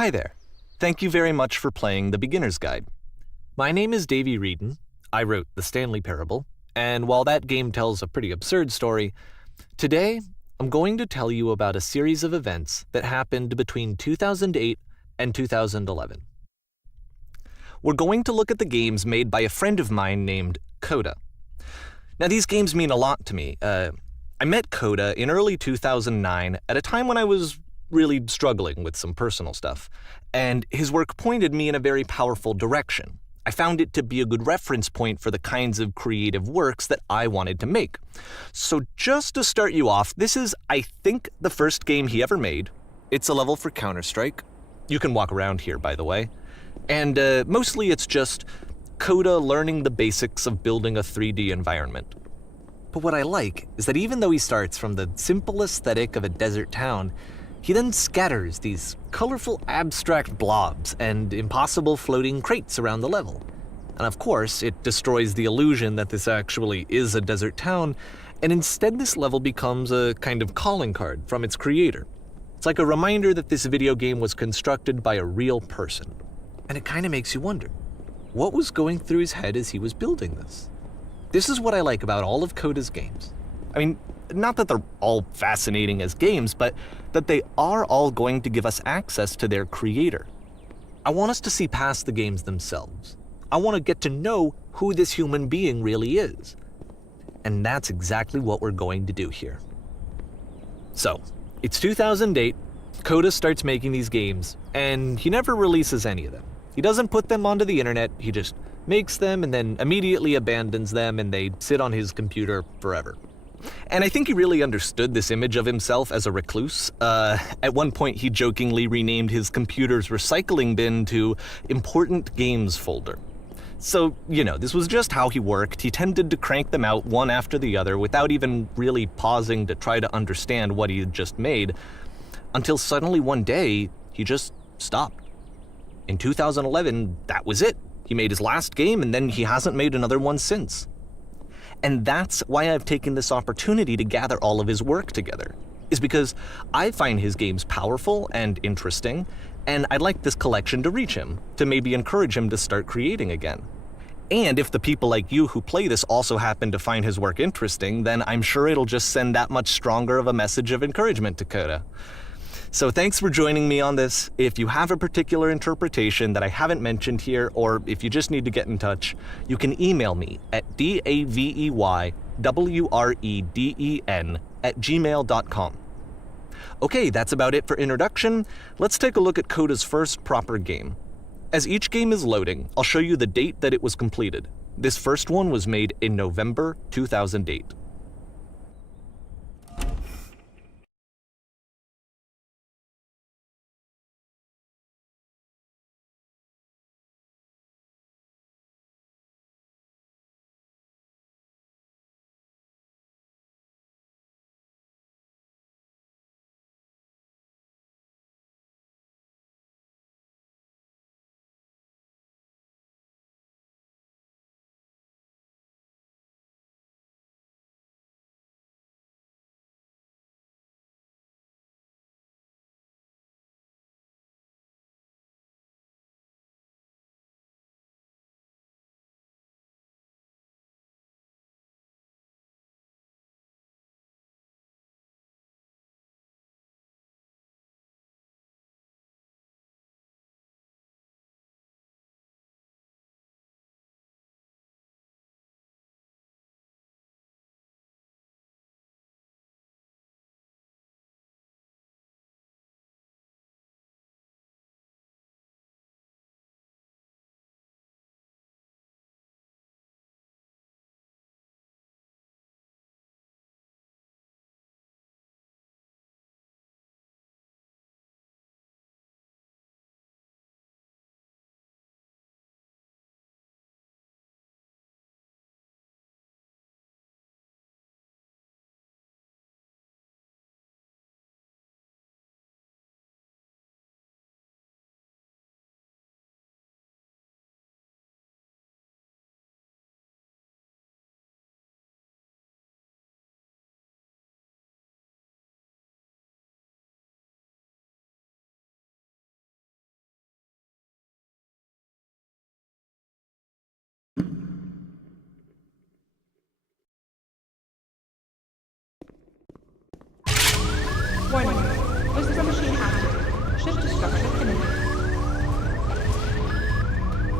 Hi there. Thank you very much for playing The Beginner's Guide. My name is Davey Reedon. I wrote The Stanley Parable, and while that game tells a pretty absurd story, today I'm going to tell you about a series of events that happened between 2008 and 2011. We're going to look at the games made by a friend of mine named Coda. Now, these games mean a lot to me. I met Coda in early 2009 at a time when I was really struggling with some personal stuff, and his work pointed me in a very powerful direction. I found it to be a good reference point for the kinds of creative works that I wanted to make. So just to start you off, this is, I think, the first game he ever made. It's a level for Counter-Strike. You can walk around here, by the way. And mostly it's just Coda learning the basics of building a 3D environment. But what I like is that even though he starts from the simple aesthetic of a desert town, he then scatters these colorful abstract blobs and impossible floating crates around the level. And of course, it destroys the illusion that this actually is a desert town, and instead this level becomes a kind of calling card from its creator. It's like a reminder that this video game was constructed by a real person. And it kind of makes you wonder, what was going through his head as he was building this? This is what I like about all of Coda's games. I mean, not that they're all fascinating as games, but that they are all going to give us access to their creator. I want us to see past the games themselves. I want to get to know who this human being really is. And that's exactly what we're going to do here. So, it's 2008, Coda starts making these games, and he never releases any of them. He doesn't put them onto the internet, he just makes them and then immediately abandons them, and they sit on his computer forever. And I think he really understood this image of himself as a recluse. At one point, he jokingly renamed his computer's recycling bin to Important Games Folder. So, this was just how he worked. He tended to crank them out one after the other without even really pausing to try to understand what he had just made, until suddenly one day, he just stopped. In 2011, that was it. He made his last game, and then he hasn't made another one since. And that's why I've taken this opportunity to gather all of his work together, is because I find his games powerful and interesting, and I'd like this collection to reach him, to maybe encourage him to start creating again. And if the people like you who play this also happen to find his work interesting, then I'm sure it'll just send that much stronger of a message of encouragement to Coda. So thanks for joining me on this. If you have a particular interpretation that I haven't mentioned here, or if you just need to get in touch, you can email me at daveywreden@gmail.com. Okay, that's about it for introduction. Let's take a look at Coda's first proper game. As each game is loading, I'll show you the date that it was completed. This first one was made in November 2008.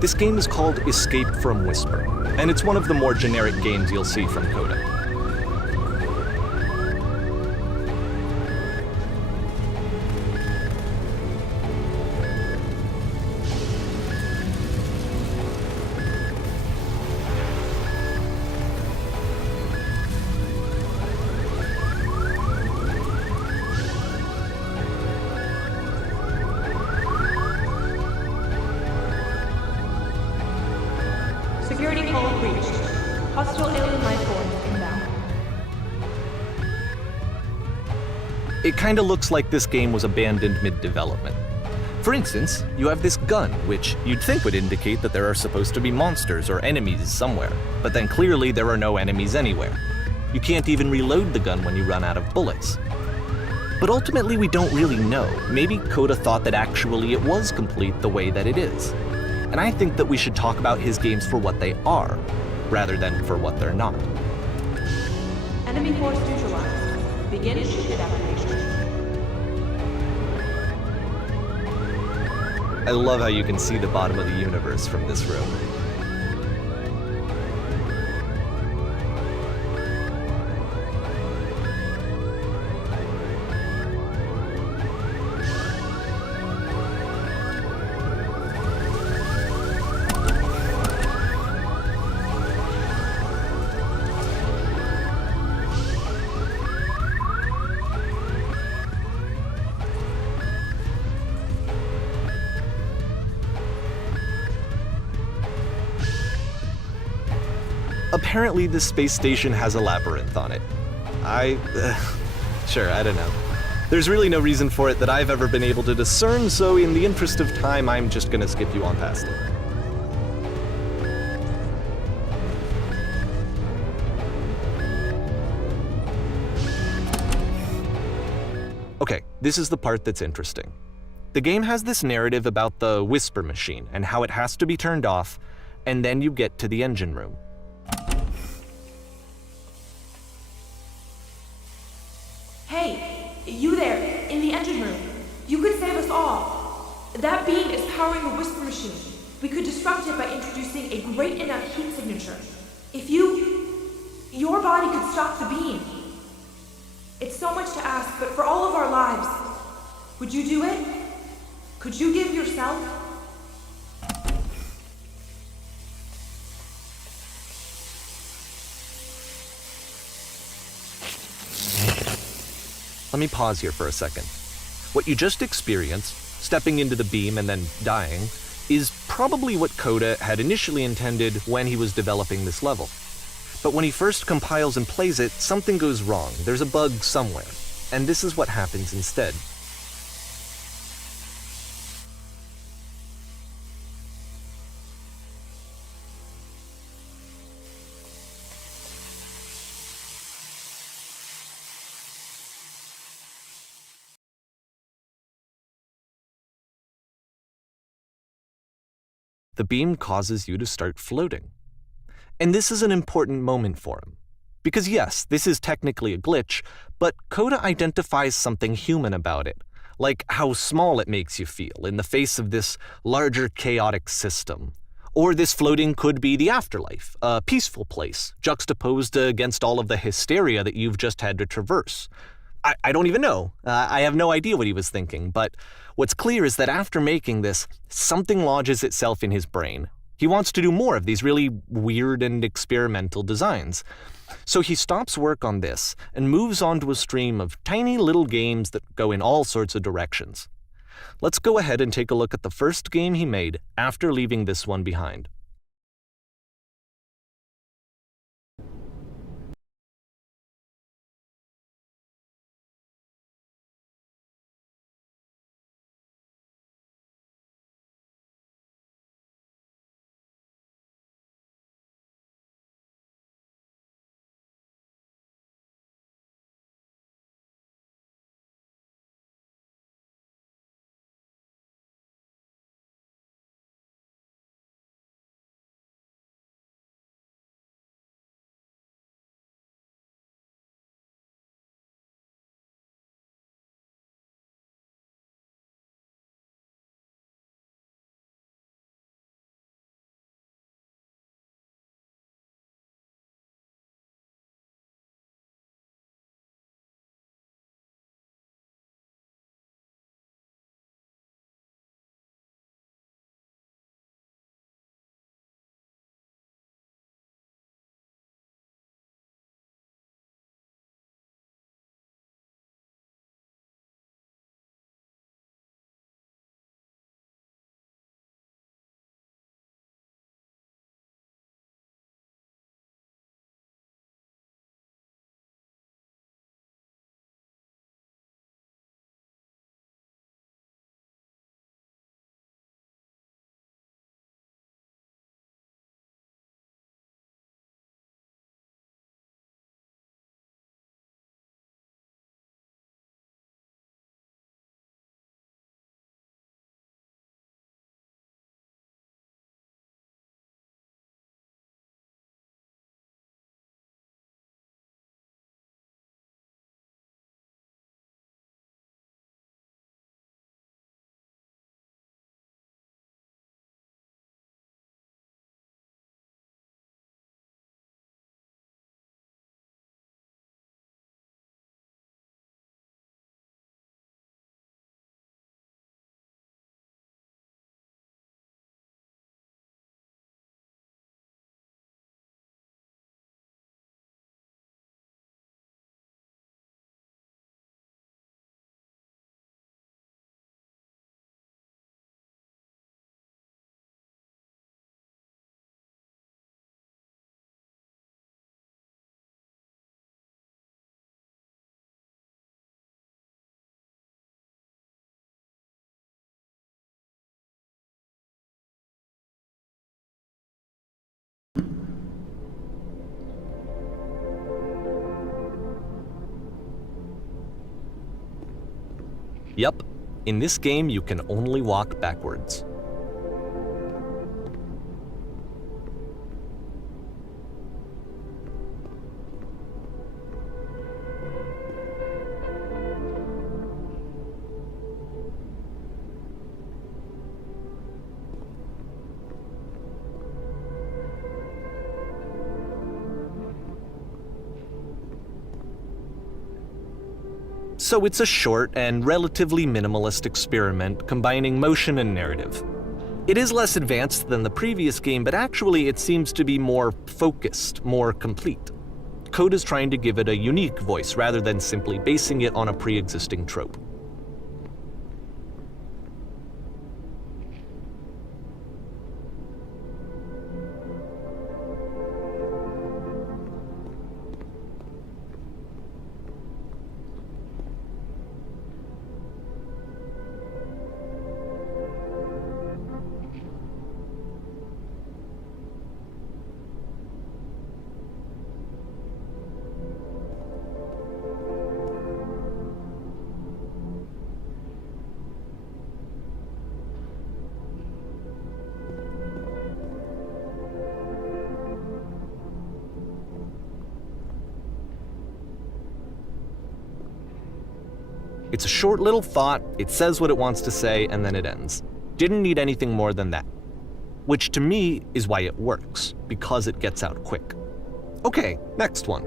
This game is called Escape from Whisper, and it's one of the more generic games you'll see from Coda. Security call breached. Hostile alien life forms inbound. It kinda looks like this game was abandoned mid-development. For instance, you have this gun, which you'd think would indicate that there are supposed to be monsters or enemies somewhere, but then clearly there are no enemies anywhere. You can't even reload the gun when you run out of bullets. But ultimately we don't really know. Maybe Coda thought that actually it was complete the way that it is. And I think that we should talk about his games for what they are, rather than for what they're not. Enemy force neutralized. Begin ship evacuation. I love how you can see the bottom of the universe from this room. Apparently, this space station has a labyrinth on it. Sure, I don't know. There's really no reason for it that I've ever been able to discern, so in the interest of time, I'm just gonna skip you on past it. Okay, this is the part that's interesting. The game has this narrative about the Whisper machine and how it has to be turned off, and then you get to the engine room. Hey, you there, in the engine room. You could save us all. That beam is powering the Whisper machine. We could disrupt it by introducing a great enough heat signature. If your body could stop the beam. It's so much to ask, but for all of our lives, would you do it? Could you give yourself? Let me pause here for a second. What you just experienced, stepping into the beam and then dying, is probably what Coda had initially intended when he was developing this level. But when he first compiles and plays it, something goes wrong. There's a bug somewhere. And this is what happens instead. The beam causes you to start floating. And this is an important moment for him. Because yes, this is technically a glitch, but Coda identifies something human about it, like how small it makes you feel in the face of this larger chaotic system. Or this floating could be the afterlife, a peaceful place, juxtaposed against all of the hysteria that you've just had to traverse. I don't even know. I have no idea what he was thinking, but what's clear is that after making this, something lodges itself in his brain. He wants to do more of these really weird and experimental designs. So he stops work on this and moves on to a stream of tiny little games that go in all sorts of directions. Let's go ahead and take a look at the first game he made after leaving this one behind. Yup, in this game you can only walk backwards. So it's a short and relatively minimalist experiment combining motion and narrative. It is less advanced than the previous game, but actually it seems to be more focused, more complete. Code is trying to give it a unique voice rather than simply basing it on a pre-existing trope. It's a short little thought, it says what it wants to say, and then it ends. Didn't need anything more than that. Which to me is why it works, because it gets out quick. Okay, next one.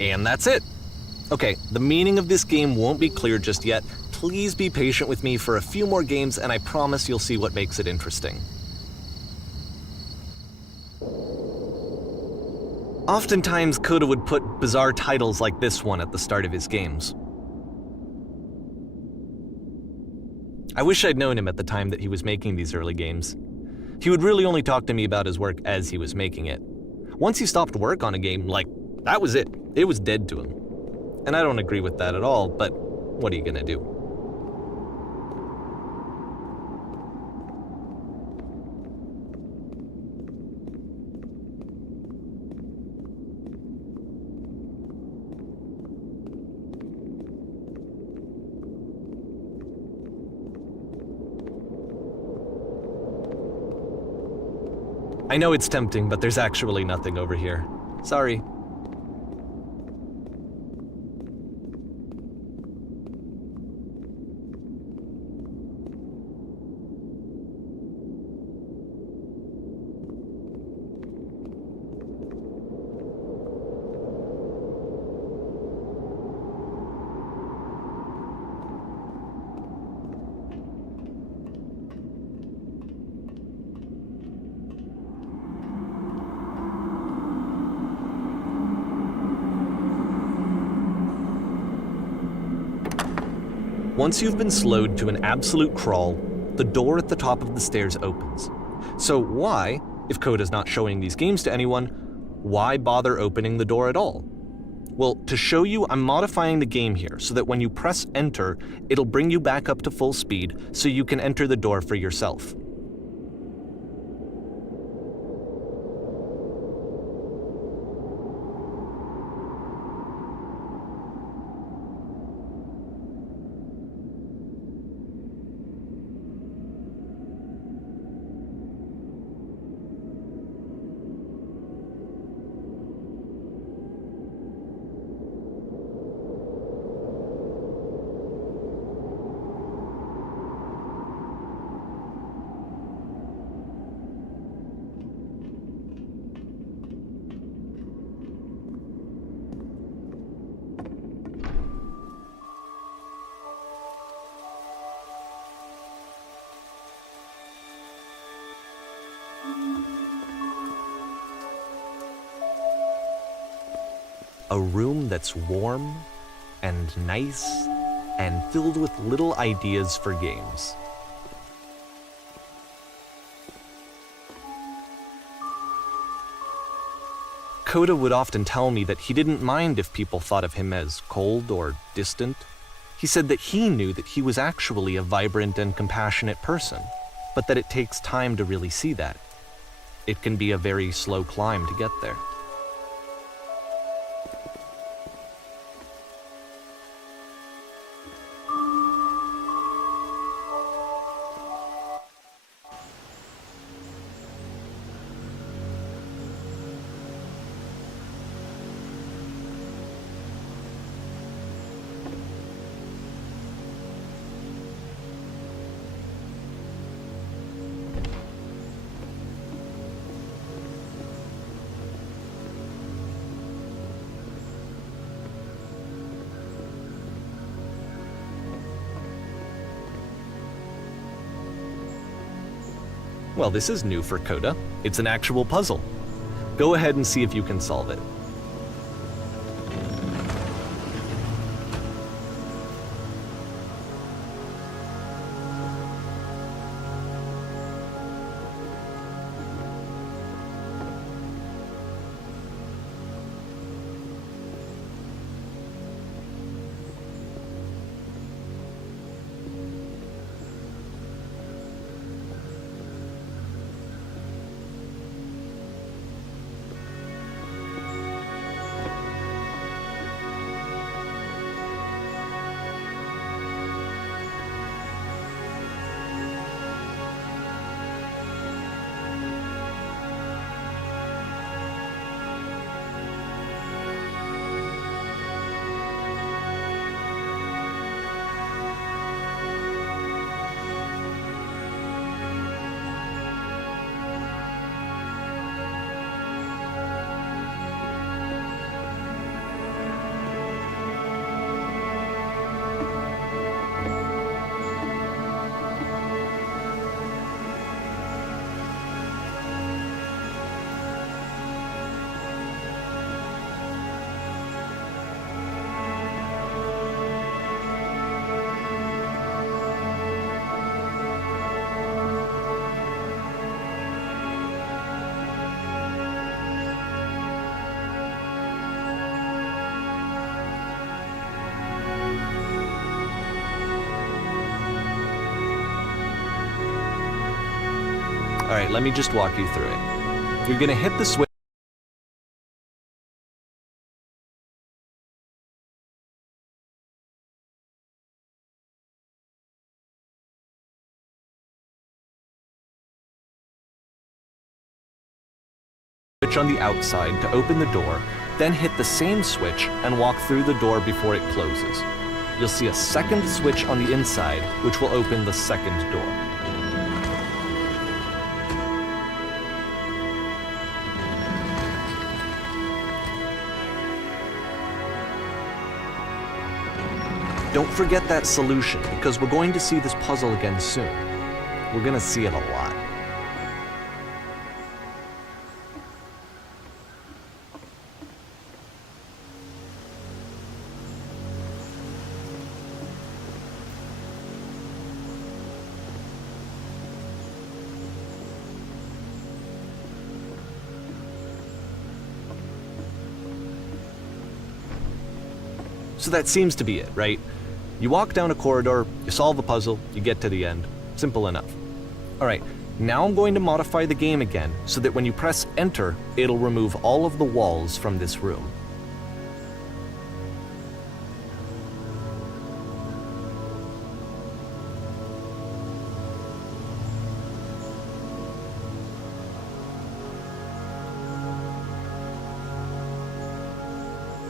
And that's it. Okay, the meaning of this game won't be clear just yet. Please be patient with me for a few more games, and I promise you'll see what makes it interesting. Oftentimes, Coda would put bizarre titles like this one at the start of his games. I wish I'd known him at the time that he was making these early games. He would really only talk to me about his work as he was making it. Once he stopped work on a game, that was it. It was dead to him. And I don't agree with that at all, but what are you gonna do? I know it's tempting, but there's actually nothing over here. Sorry. Once you've been slowed to an absolute crawl, the door at the top of the stairs opens. So why, if Coda's not showing these games to anyone, why bother opening the door at all? Well, to show you, I'm modifying the game here so that when you press enter, it'll bring you back up to full speed so you can enter the door for yourself. A room that's warm and nice and filled with little ideas for games. Coda would often tell me that he didn't mind if people thought of him as cold or distant. He said that he knew that he was actually a vibrant and compassionate person, but that it takes time to really see that. It can be a very slow climb to get there. Well, this is new for Coda. It's an actual puzzle. Go ahead and see if you can solve it. Alright, let me just walk you through it. You're gonna hit the switch on the outside to open the door, then hit the same switch and walk through the door before it closes. You'll see a second switch on the inside, which will open the second door. Don't forget that solution, because we're going to see this puzzle again soon. We're gonna see it a lot. So that seems to be it, right? You walk down a corridor, you solve a puzzle, you get to the end. Simple enough. Alright, now I'm going to modify the game again so that when you press enter, it'll remove all of the walls from this room.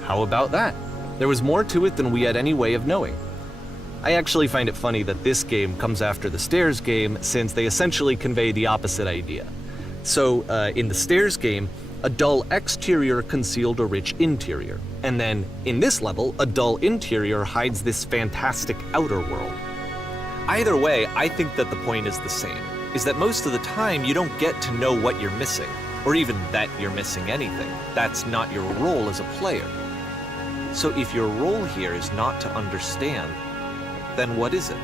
How about that? There was more to it than we had any way of knowing. I actually find it funny that this game comes after the Stairs game, since they essentially convey the opposite idea. So, in the Stairs game, a dull exterior concealed a rich interior. And then, in this level, a dull interior hides this fantastic outer world. Either way, I think that the point is the same, is that most of the time you don't get to know what you're missing, or even that you're missing anything. That's not your role as a player. So if your role here is not to understand, then what is it?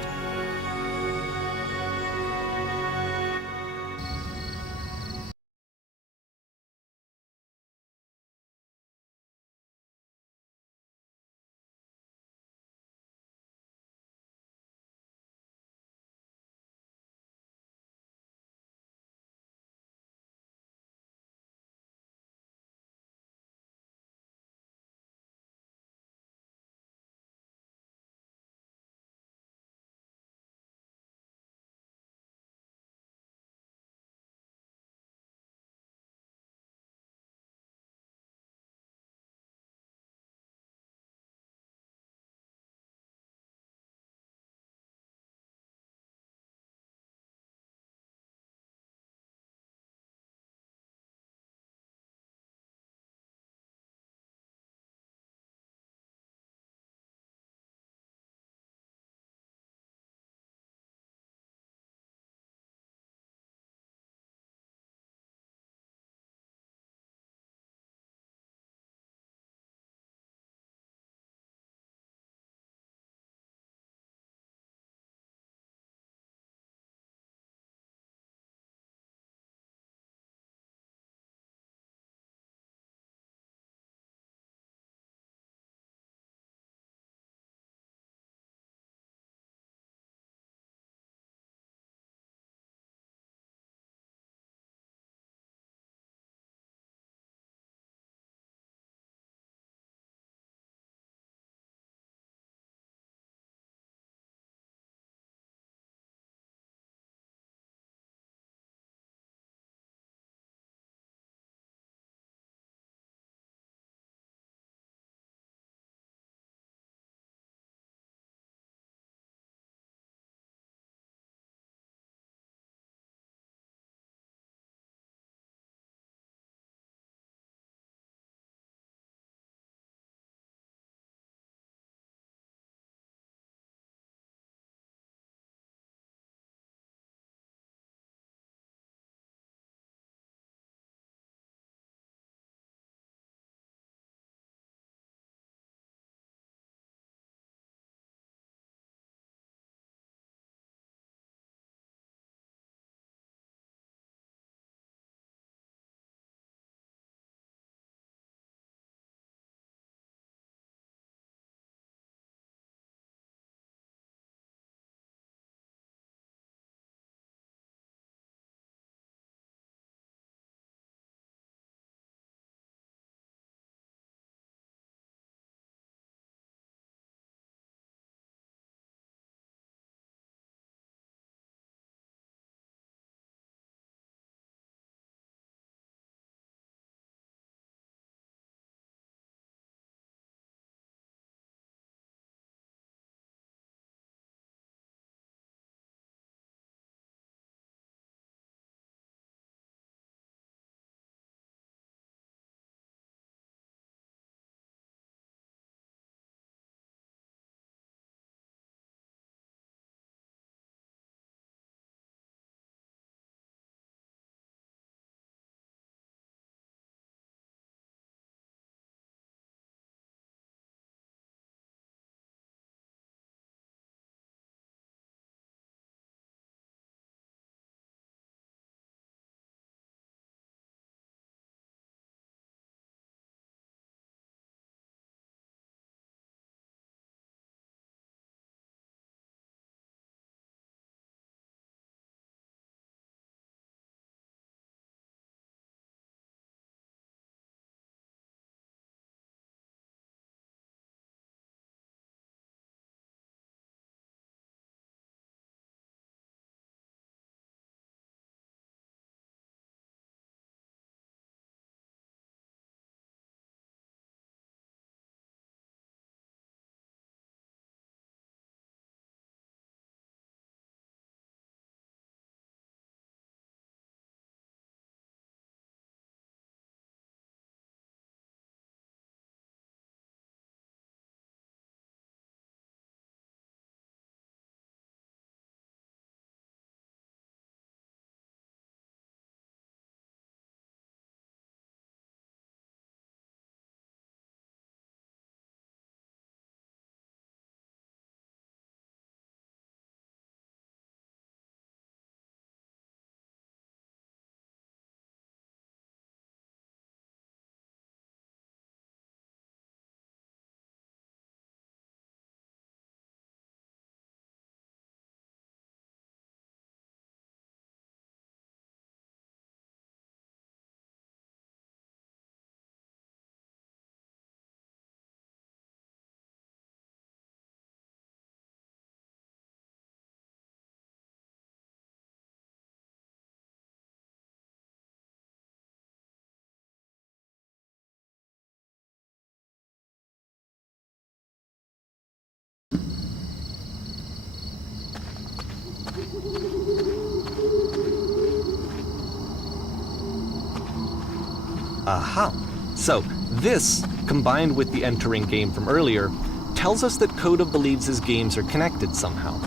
Aha! So, this, combined with the entering game from earlier, tells us that Coda believes his games are connected somehow.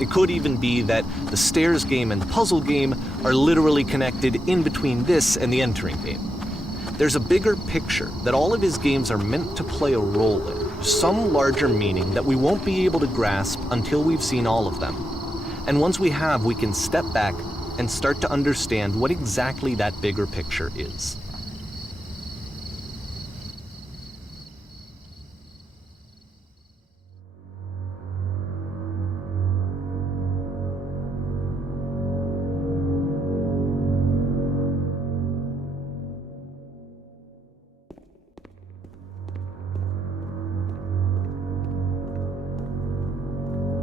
It could even be that the stairs game and the puzzle game are literally connected in between this and the entering game. There's a bigger picture that all of his games are meant to play a role in, some larger meaning that we won't be able to grasp until we've seen all of them. And once we have, we can step back and start to understand what exactly that bigger picture is.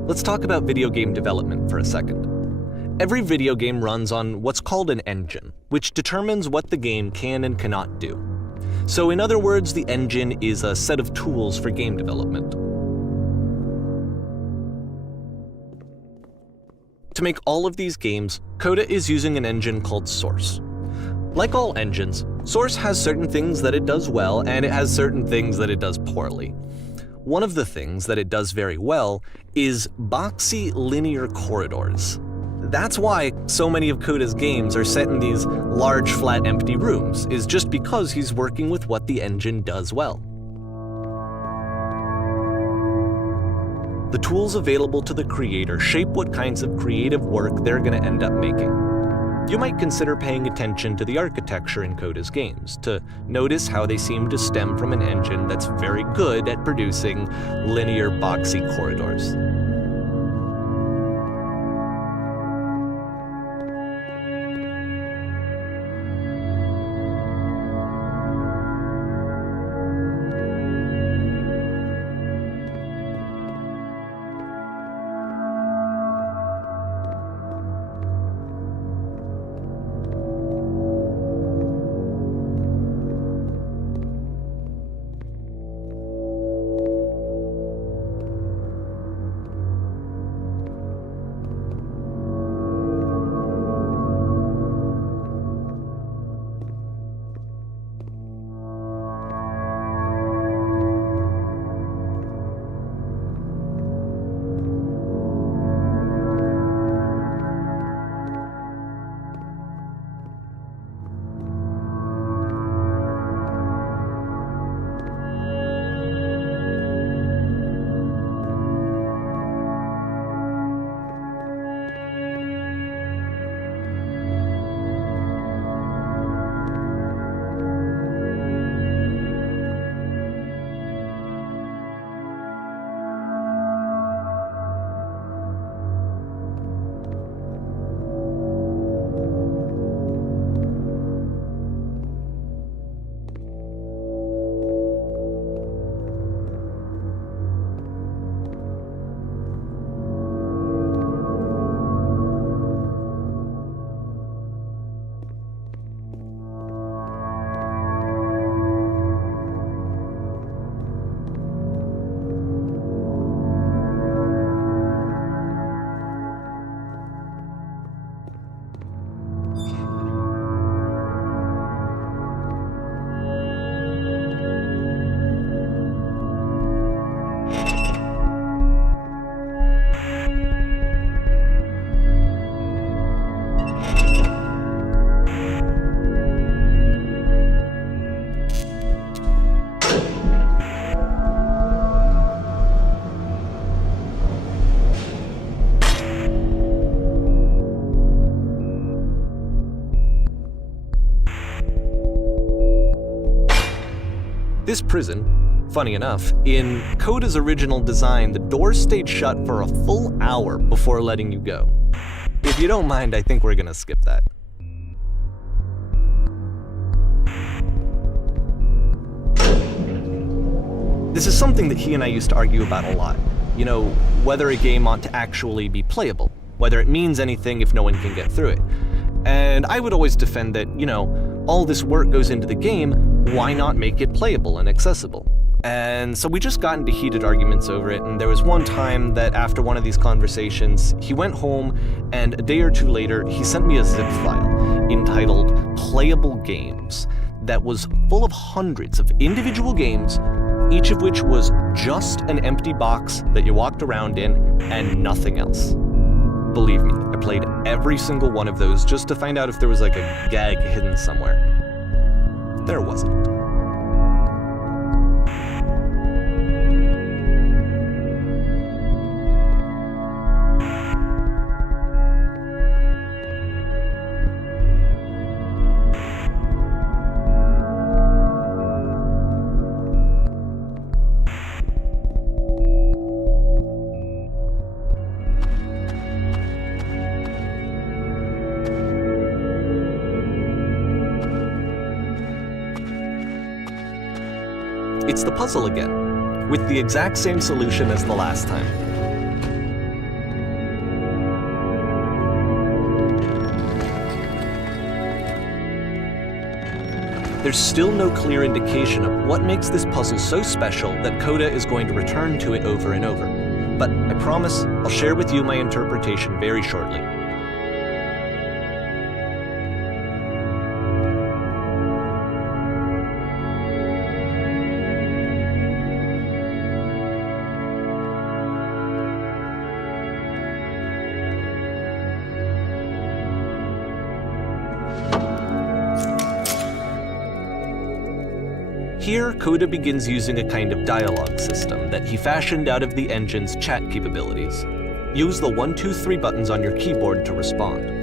Let's talk about video game development for a second. Every video game runs on what's called an engine, which determines what the game can and cannot do. So in other words, the engine is a set of tools for game development. To make all of these games, Coda is using an engine called Source. Like all engines, Source has certain things that it does well, and it has certain things that it does poorly. One of the things that it does very well is boxy linear corridors. That's why so many of Coda's games are set in these large, flat, empty rooms, is just because he's working with what the engine does well. The tools available to the creator shape what kinds of creative work they're going to end up making. You might consider paying attention to the architecture in Coda's games, to notice how they seem to stem from an engine that's very good at producing linear, boxy corridors. This prison, funny enough, in Coda's original design, the doors stayed shut for a full hour before letting you go. If you don't mind, I think we're gonna skip that. This is something that he and I used to argue about a lot. You know, whether a game ought to actually be playable, whether it means anything if no one can get through it. And I would always defend that, you know, all this work goes into the game, why not make it playable and accessible? And so we just got into heated arguments over it, and there was one time that after one of these conversations, he went home, and a day or two later, he sent me a zip file entitled Playable Games that was full of hundreds of individual games, each of which was just an empty box that you walked around in and nothing else. Believe me, I played every single one of those just to find out if there was like a gag hidden somewhere. There wasn't. It's the puzzle again, with the exact same solution as the last time. There's still no clear indication of what makes this puzzle so special that Coda is going to return to it over and over. But I promise I'll share with you my interpretation very shortly. Here, Coda begins using a kind of dialogue system that he fashioned out of the engine's chat capabilities. Use the 1, 2, 3 buttons on your keyboard to respond.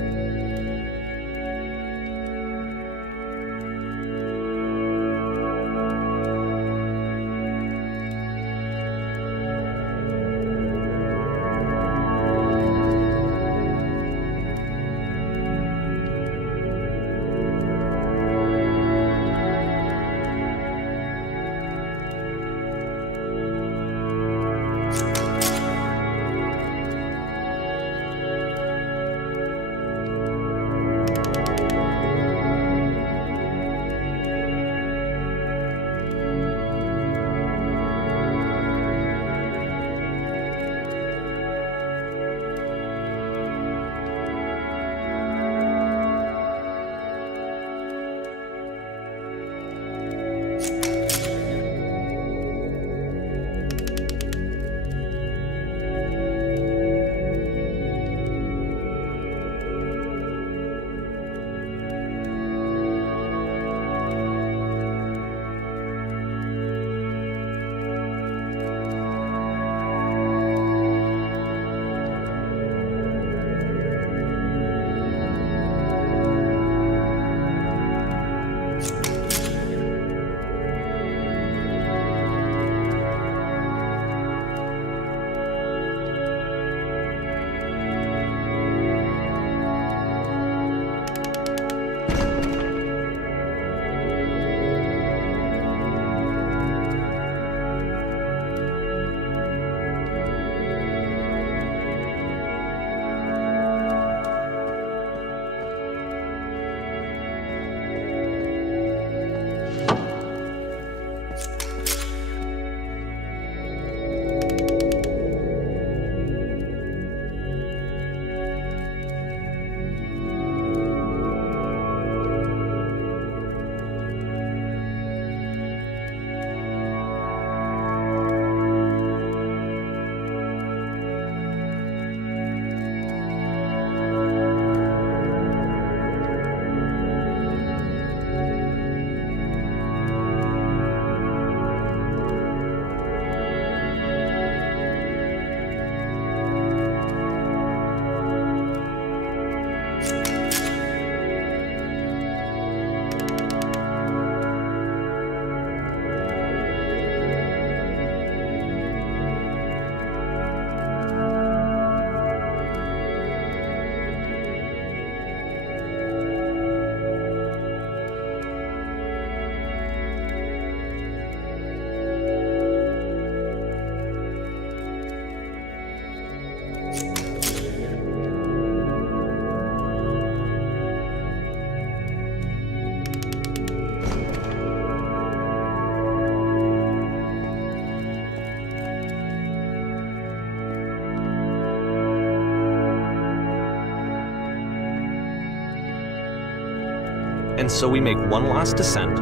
And so we make one last descent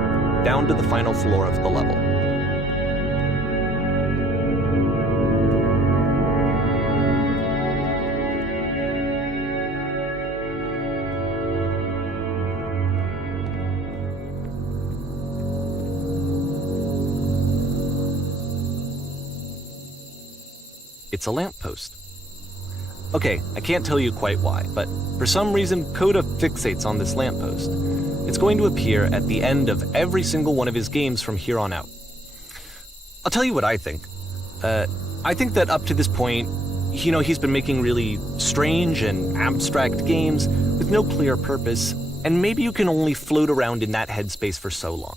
down to the final floor of the level. It's a lamppost. Okay, I can't tell you quite why, but for some reason Coda fixates on this lamppost. It's going to appear at the end of every single one of his games from here on out. I'll tell you what I think. I think that up to this point, he's been making really strange and abstract games with no clear purpose, and maybe you can only float around in that headspace for so long.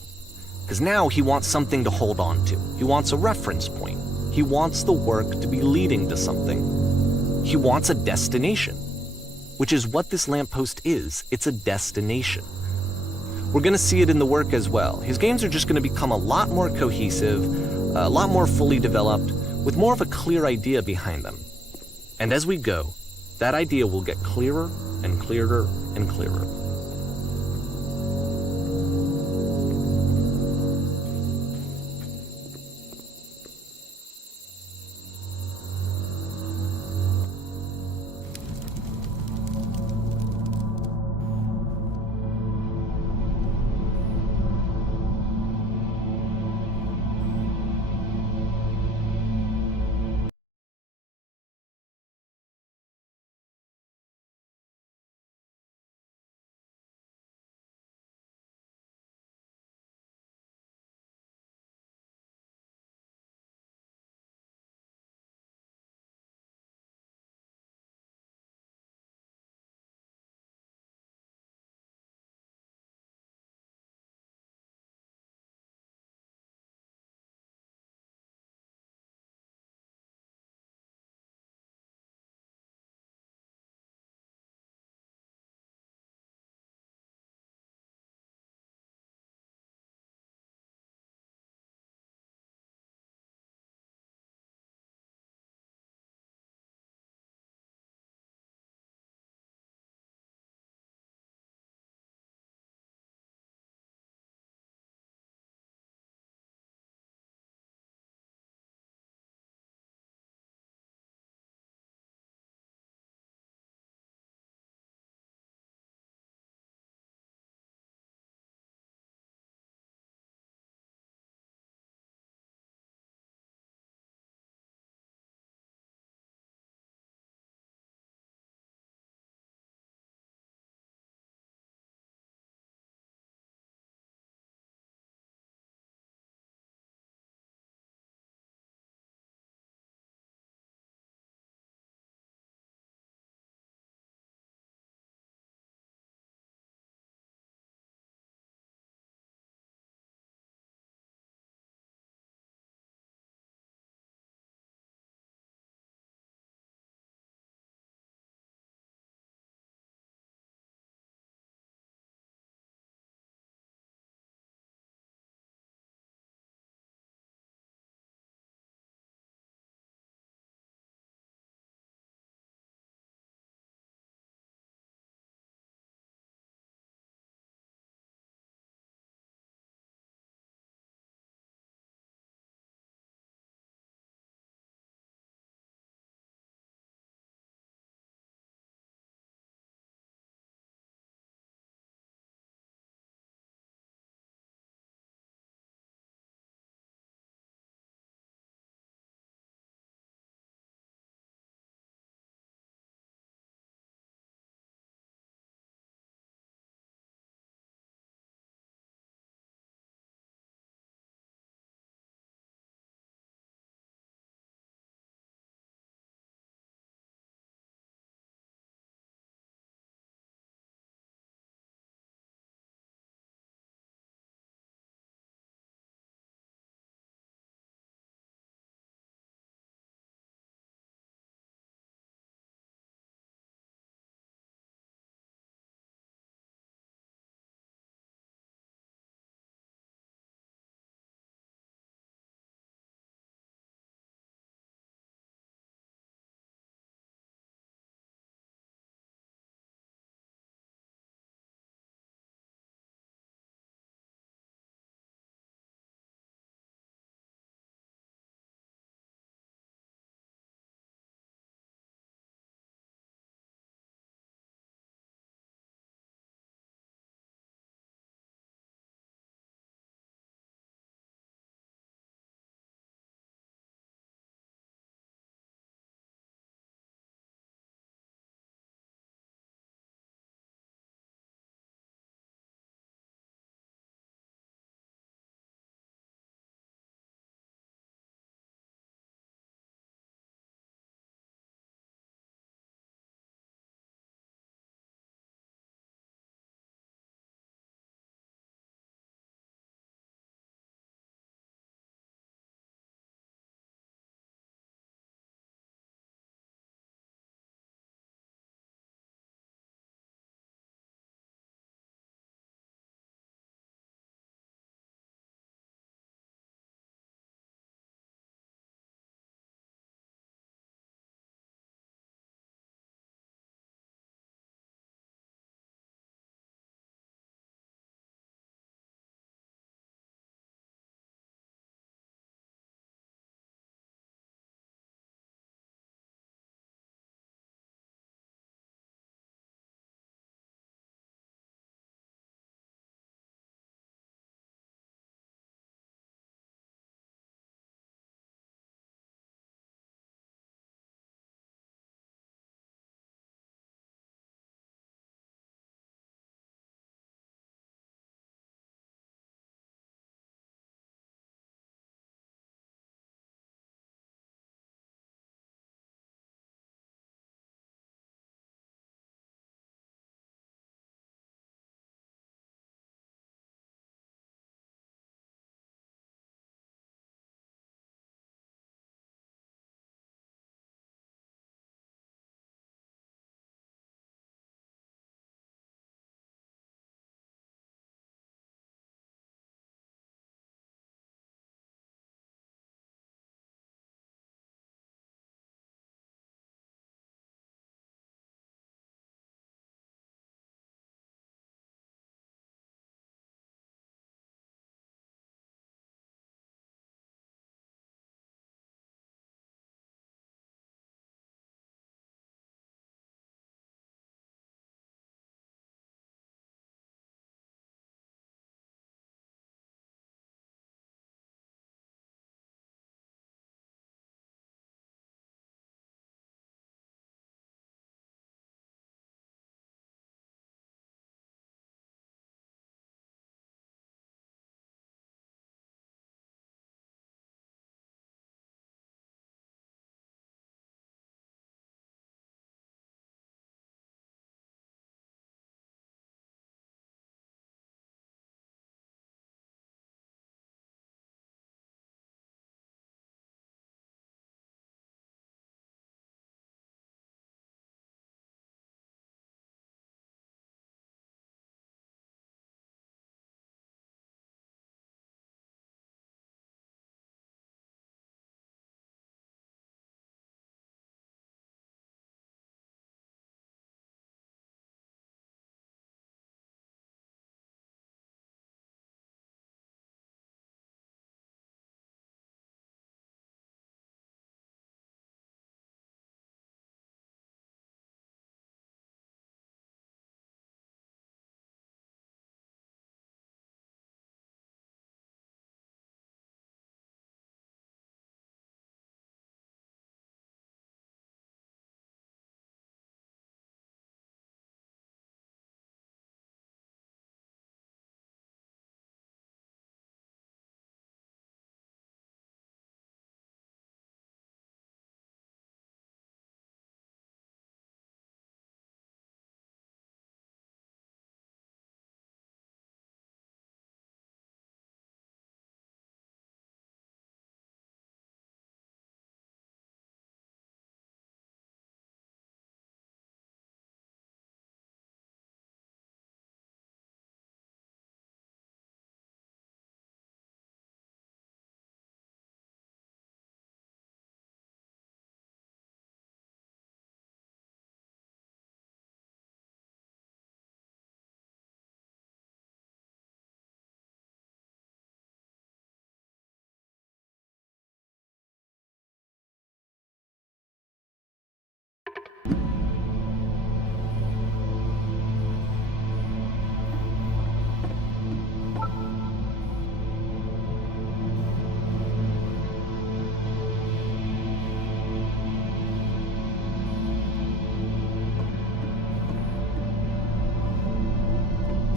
Because now he wants something to hold on to. He wants a reference point. He wants the work to be leading to something. He wants a destination, which is what this lamppost is. It's a destination. We're going to see it in the work as well. His games are just going to become a lot more cohesive, a lot more fully developed, with more of a clear idea behind them. And as we go, that idea will get clearer and clearer and clearer.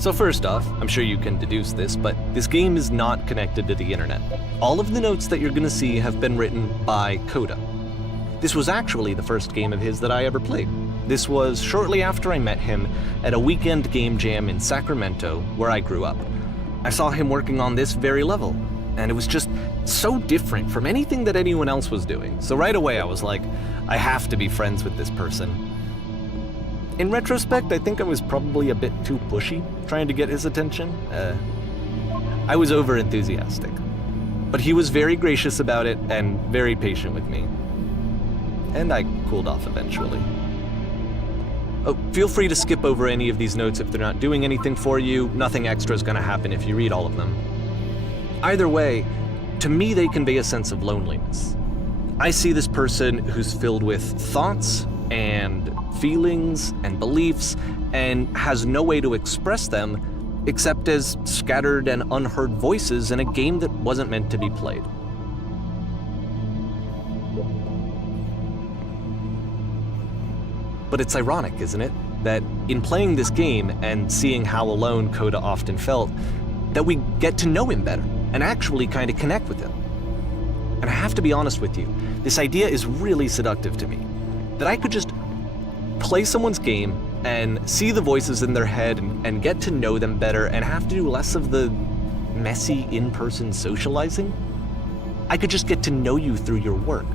So first off, I'm sure you can deduce this, but this game is not connected to the internet. All of the notes that you're gonna see have been written by Coda. This was actually the first game of his that I ever played. This was shortly after I met him at a weekend game jam in Sacramento, where I grew up. I saw him working on this very level, and it was just so different from anything that anyone else was doing. So right away I was like, I have to be friends with this person. In retrospect, I think I was probably a bit too pushy, trying to get his attention. I was over-enthusiastic. But he was very gracious about it and very patient with me. And I cooled off eventually. Oh, feel free to skip over any of these notes if they're not doing anything for you. Nothing extra is going to happen if you read all of them. Either way, to me they convey a sense of loneliness. I see this person who's filled with thoughts and feelings and beliefs and has no way to express them except as scattered and unheard voices in a game that wasn't meant to be played. But it's ironic, isn't it, that in playing this game and seeing how alone Coda often felt, that we get to know him better and actually kind of connect with him. And I have to be honest with you, this idea is really seductive to me. That I could just play someone's game and see the voices in their head and get to know them better and have to do less of the messy in-person socializing. I could just get to know you through your work.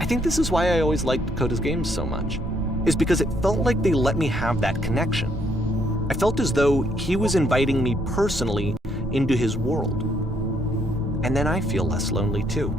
I think this is why I always liked Coda's games so much, is because it felt like they let me have that connection. I felt as though he was inviting me personally into his world. And then I feel less lonely too.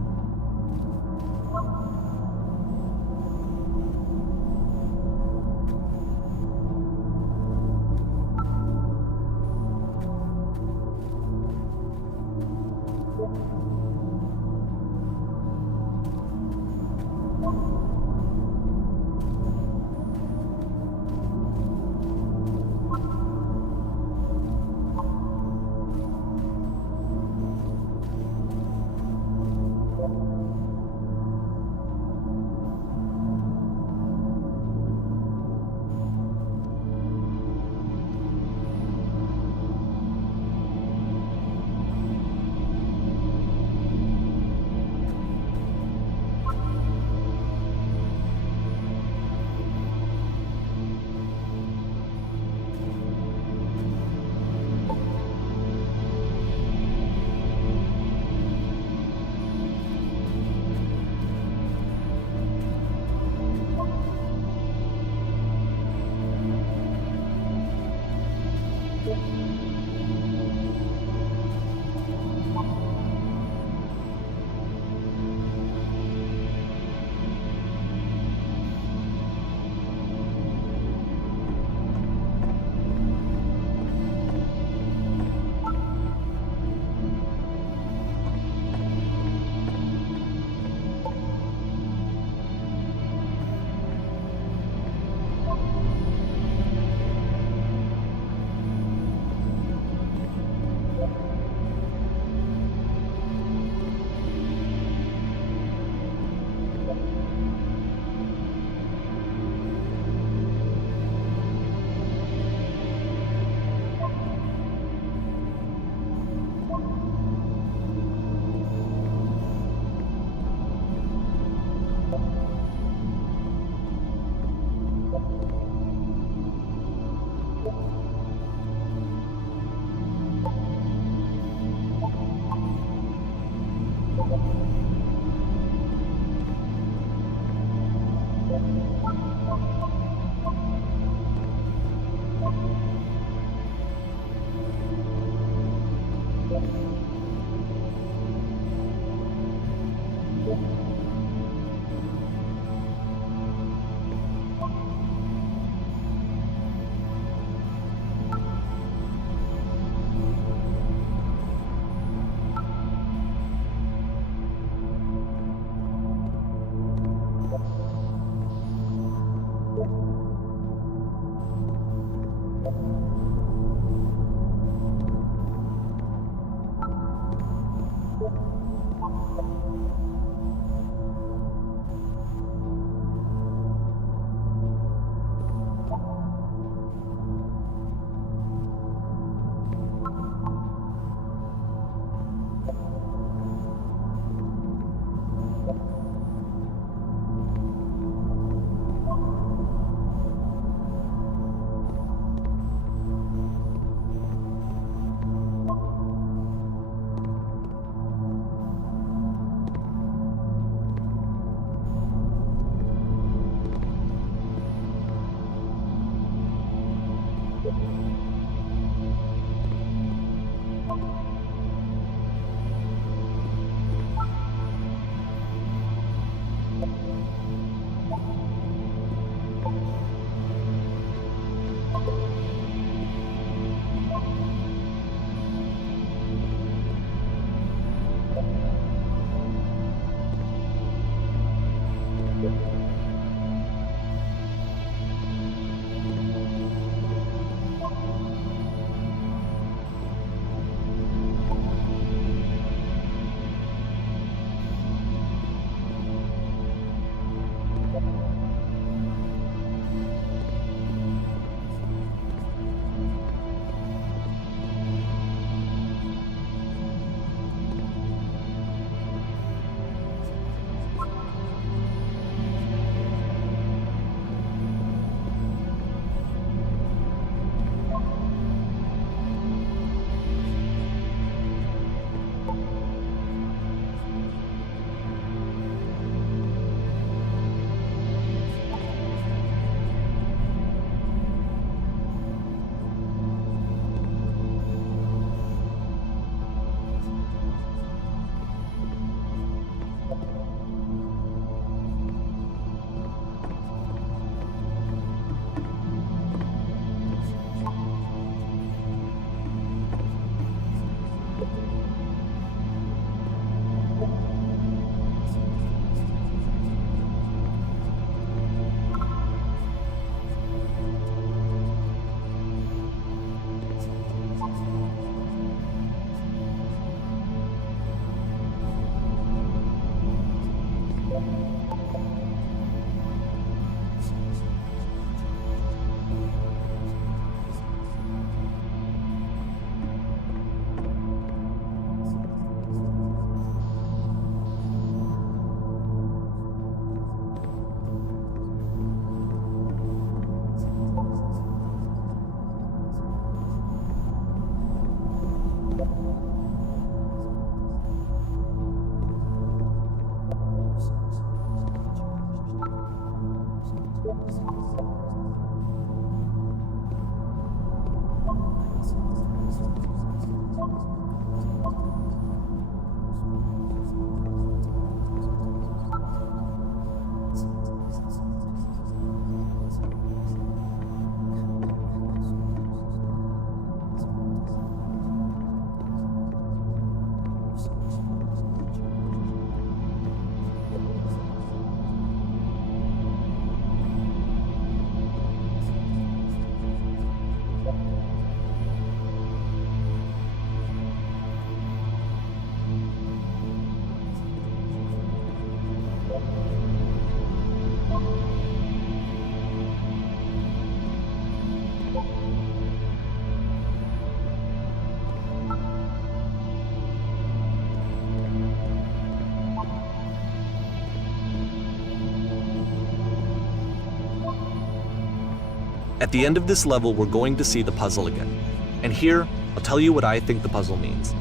At the end of this level, we're going to see the puzzle again. And here, I'll tell you what I think the puzzle means.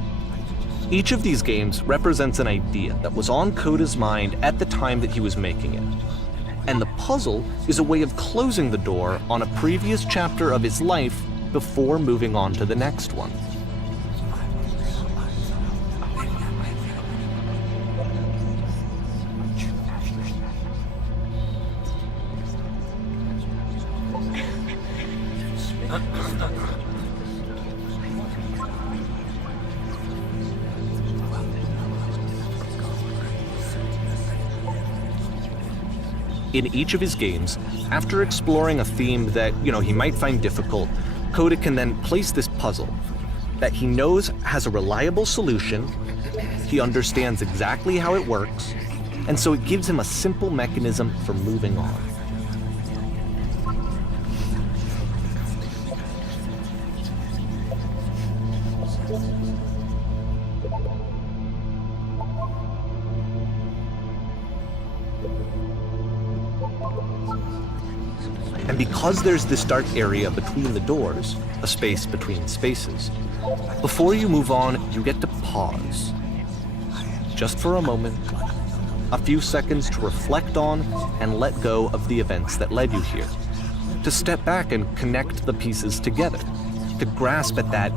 Each of these games represents an idea that was on Coda's mind at the time that he was making it. And the puzzle is a way of closing the door on a previous chapter of his life before moving on to the next one. In each of his games, after exploring a theme that, he might find difficult, Coda can then place this puzzle that he knows has a reliable solution, he understands exactly how it works, and so it gives him a simple mechanism for moving on. And because there's this dark area between the doors, a space between spaces, before you move on, you get to pause. Just for a moment, a few seconds to reflect on and let go of the events that led you here, to step back and connect the pieces together, to grasp at that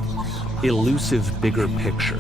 elusive bigger picture.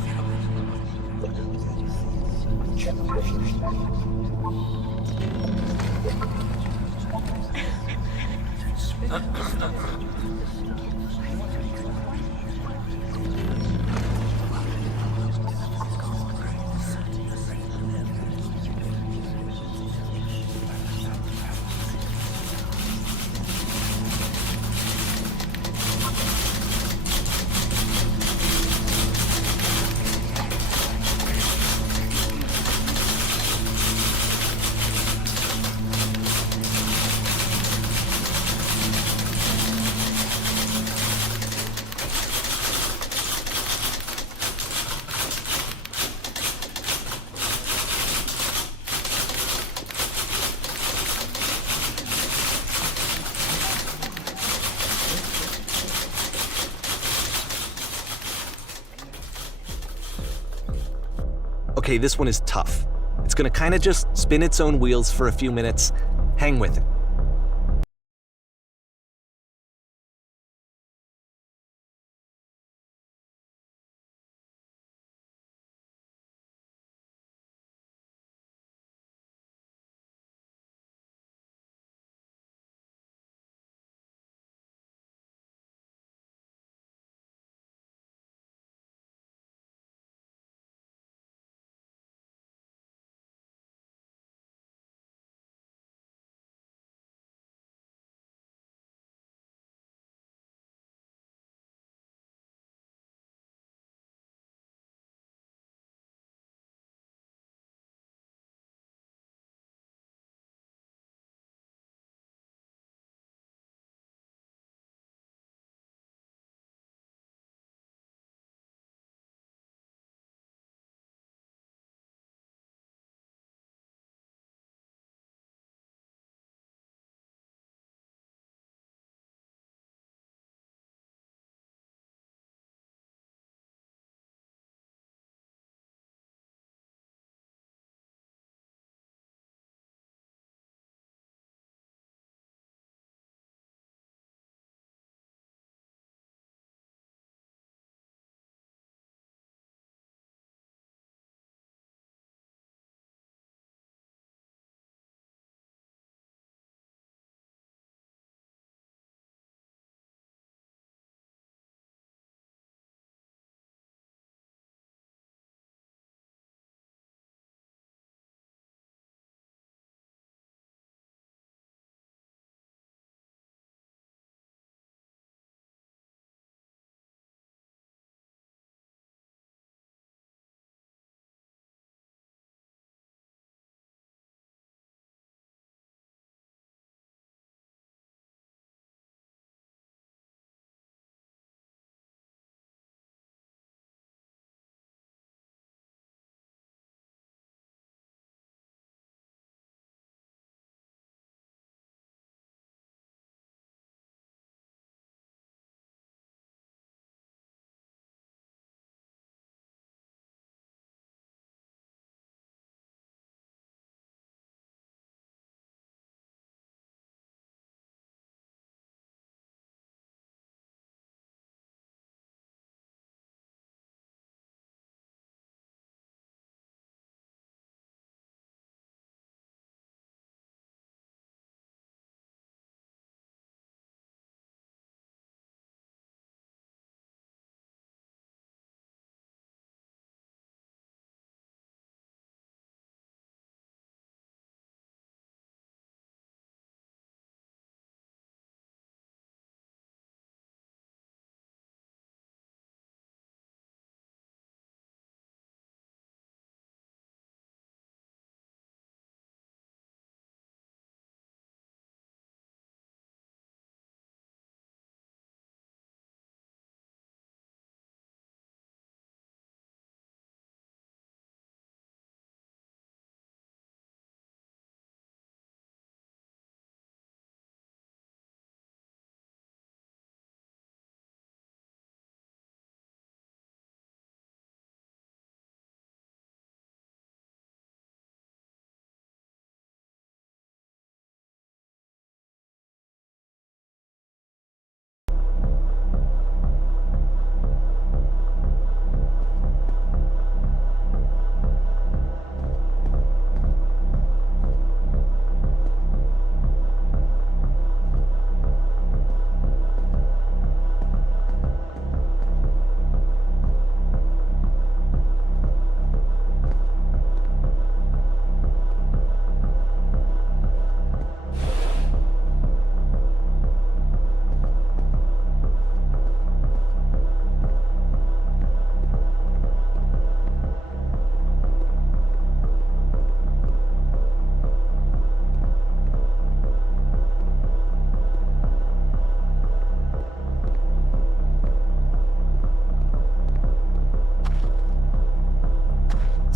Okay, this one is tough. It's gonna kinda just spin its own wheels for a few minutes. Hang with it.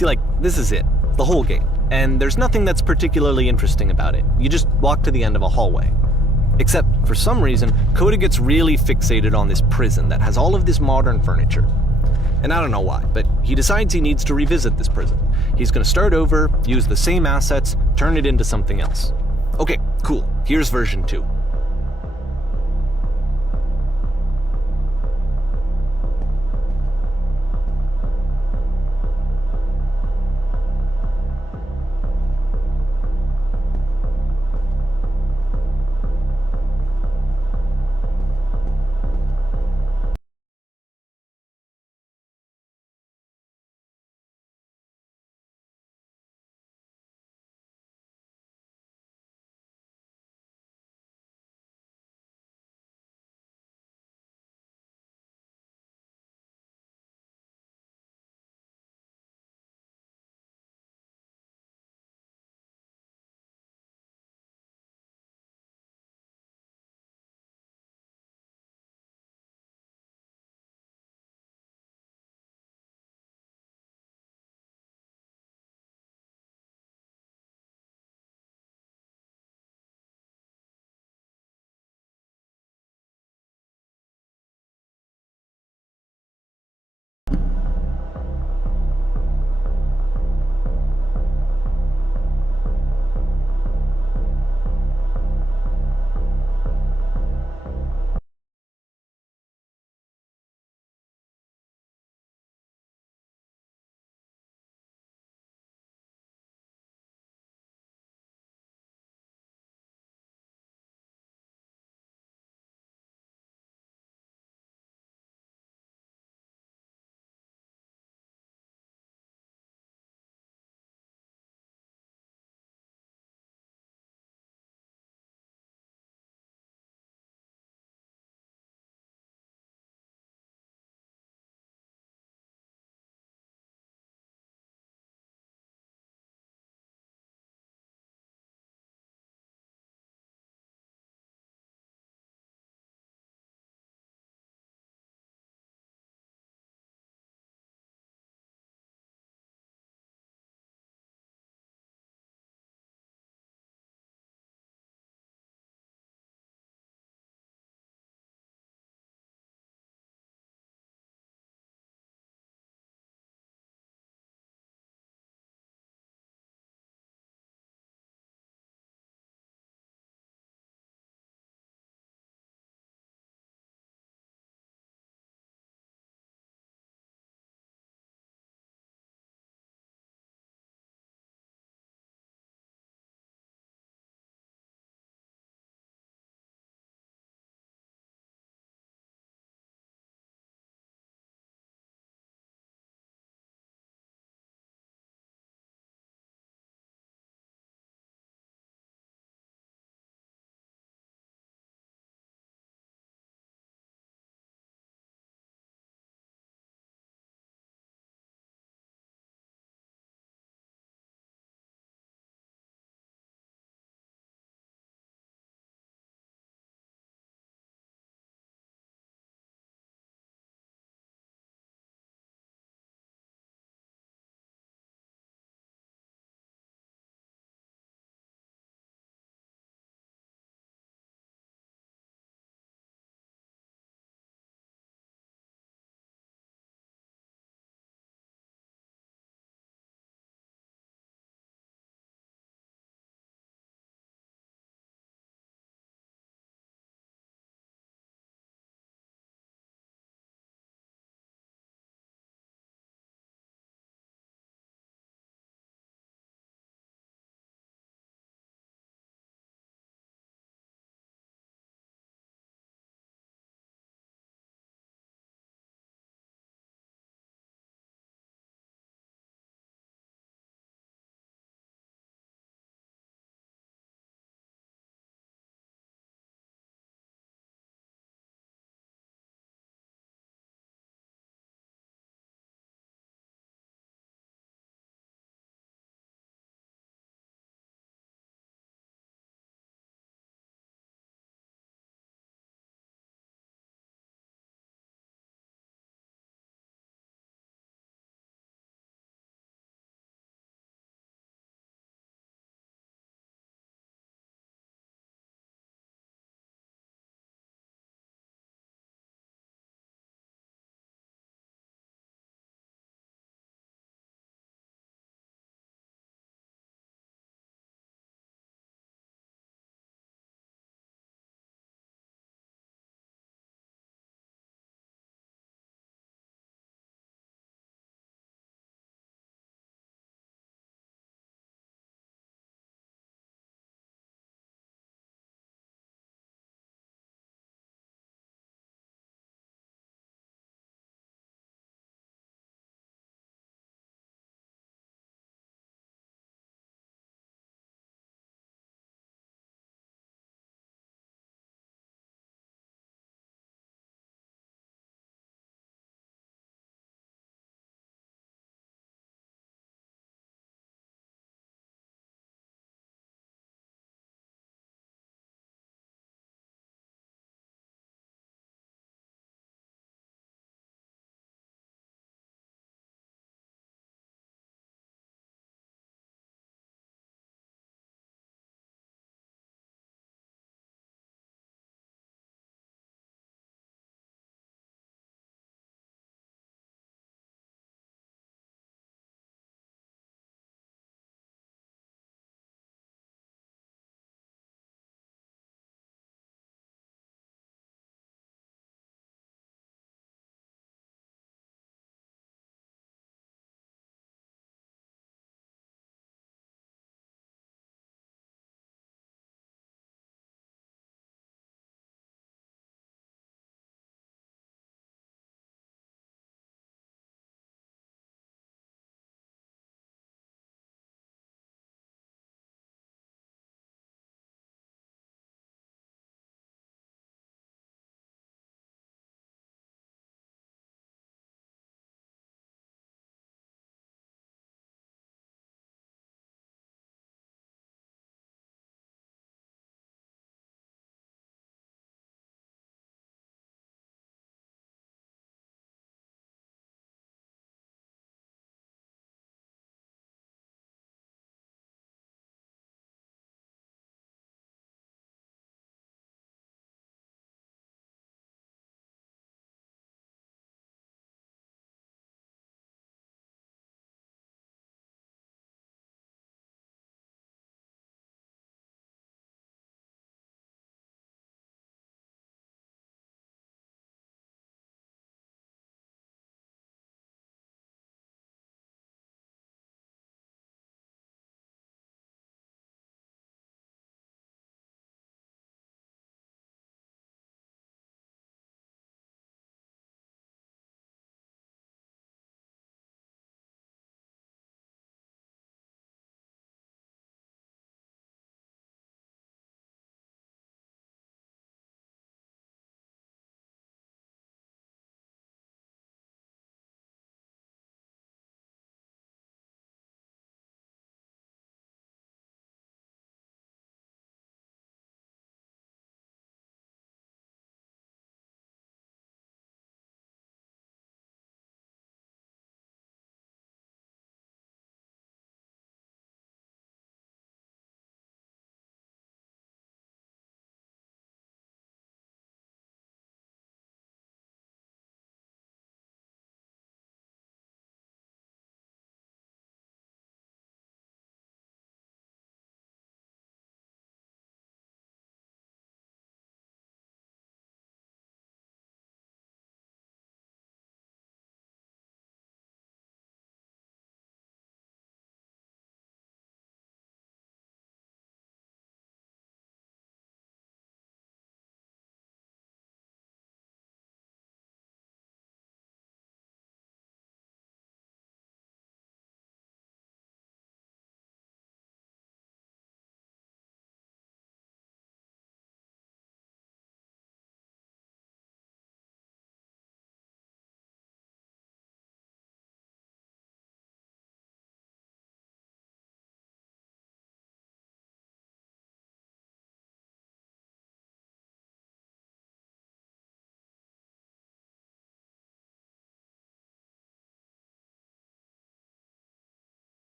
See, like, this is it. The whole game. And there's nothing that's particularly interesting about it. You just walk to the end of a hallway. Except, for some reason, Coda gets really fixated on this prison that has all of this modern furniture. And I don't know why, but he decides he needs to revisit this prison. He's gonna start over, use the same assets, turn it into something else. Okay, cool. Here's version 2.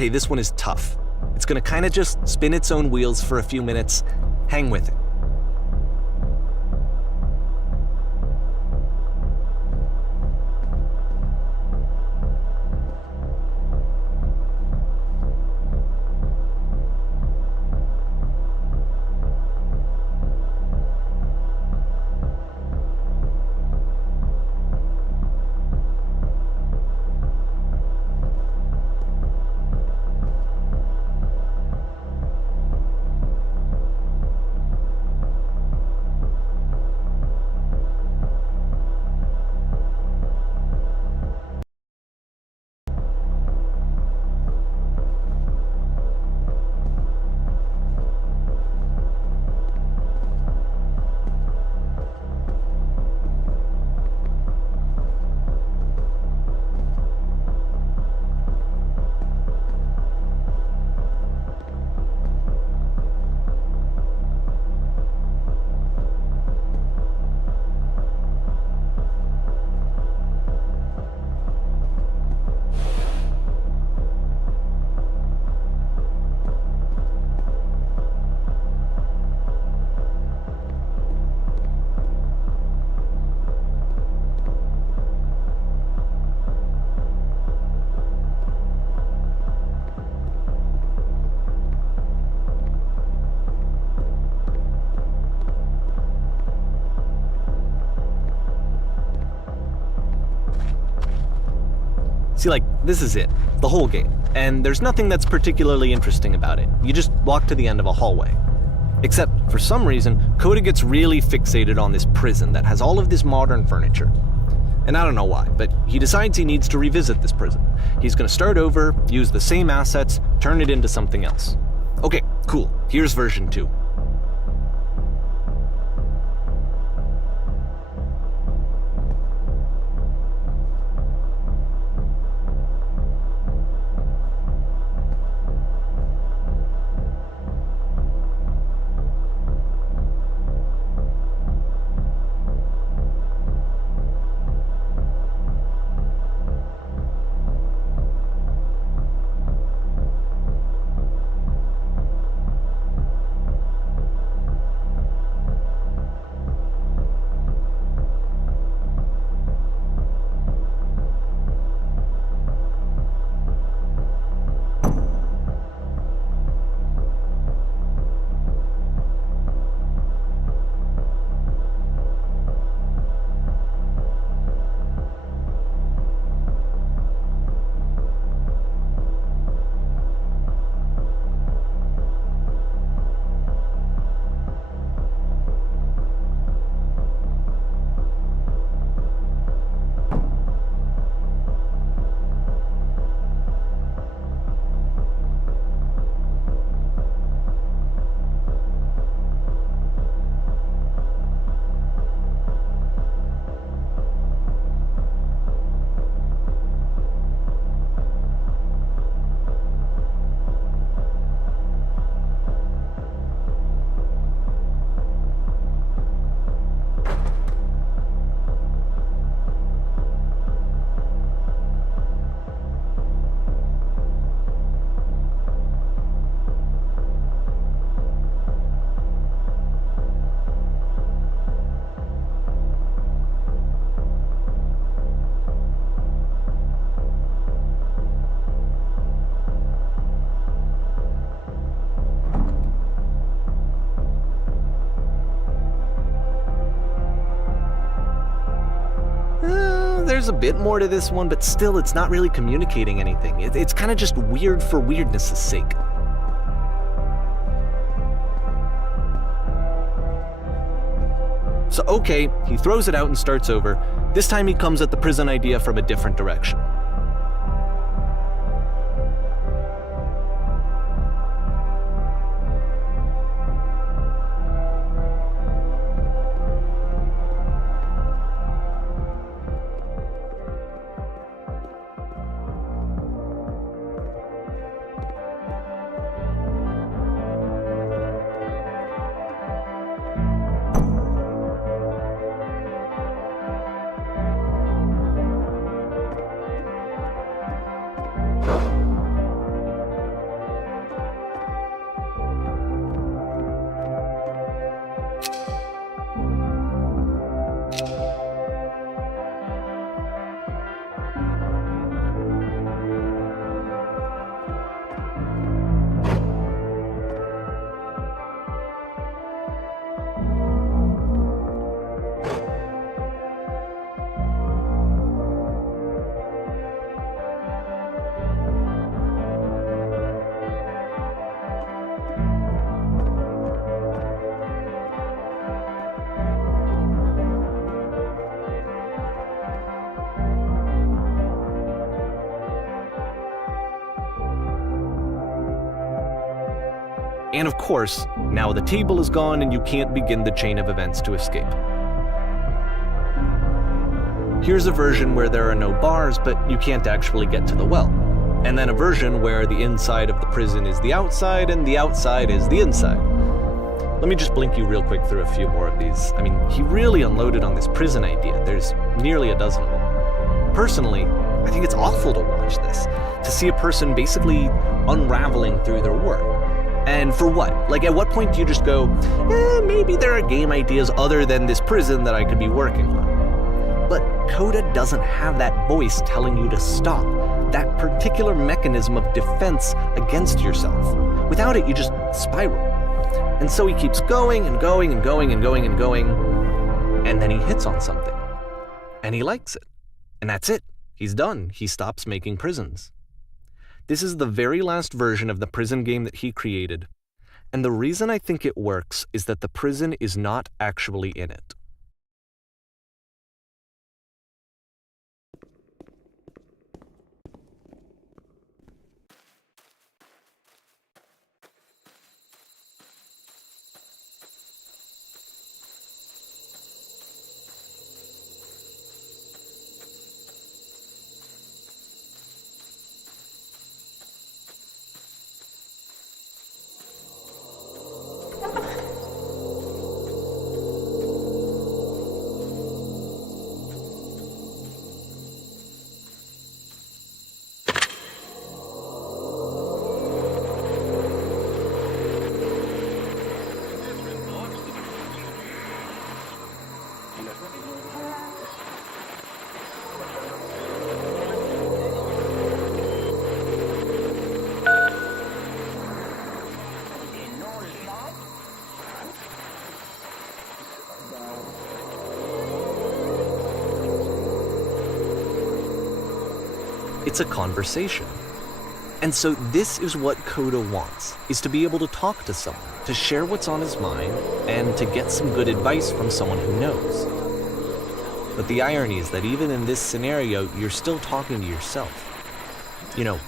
Okay, this one is tough. It's gonna kind of just spin its own wheels for a few minutes. Hang with it. See, like, this is it, the whole game, and there's nothing that's particularly interesting about it. You just walk to the end of a hallway. Except, for some reason, Coda gets really fixated on this prison that has all of this modern furniture. And I don't know why, but he decides he needs to revisit this prison. He's gonna start over, use the same assets, turn it into something else. Okay, cool, here's version 2. There's a bit more to this one, but still it's not really communicating anything. It's kind of just weird for weirdness' sake. So okay, he throws it out and starts over. This time he comes at the prison idea from a different direction. And of course, now the table is gone and you can't begin the chain of events to escape. Here's a version where there are no bars, but you can't actually get to the well. And then a version where the inside of the prison is the outside and the outside is the inside. Let me just blink you real quick through a few more of these. I mean, he really unloaded on this prison idea. There's nearly a dozen of them. Personally, I think it's awful to watch this, to see a person basically unraveling through their work. And for what? Like, at what point do you just go, maybe there are game ideas other than this prison that I could be working on? But Coda doesn't have that voice telling you to stop, that particular mechanism of defense against yourself. Without it, you just spiral. And so he keeps going and going and going and going and going, and then he hits on something. And he likes it. And that's it. He's done. He stops making prisons. This is the very last version of the prison game that he created. And the reason I think it works is that the prison is not actually in it. It's a conversation. And so this is what Coda wants, is to be able to talk to someone, to share what's on his mind, and to get some good advice from someone who knows. But the irony is that even in this scenario, you're still talking to yourself. You know,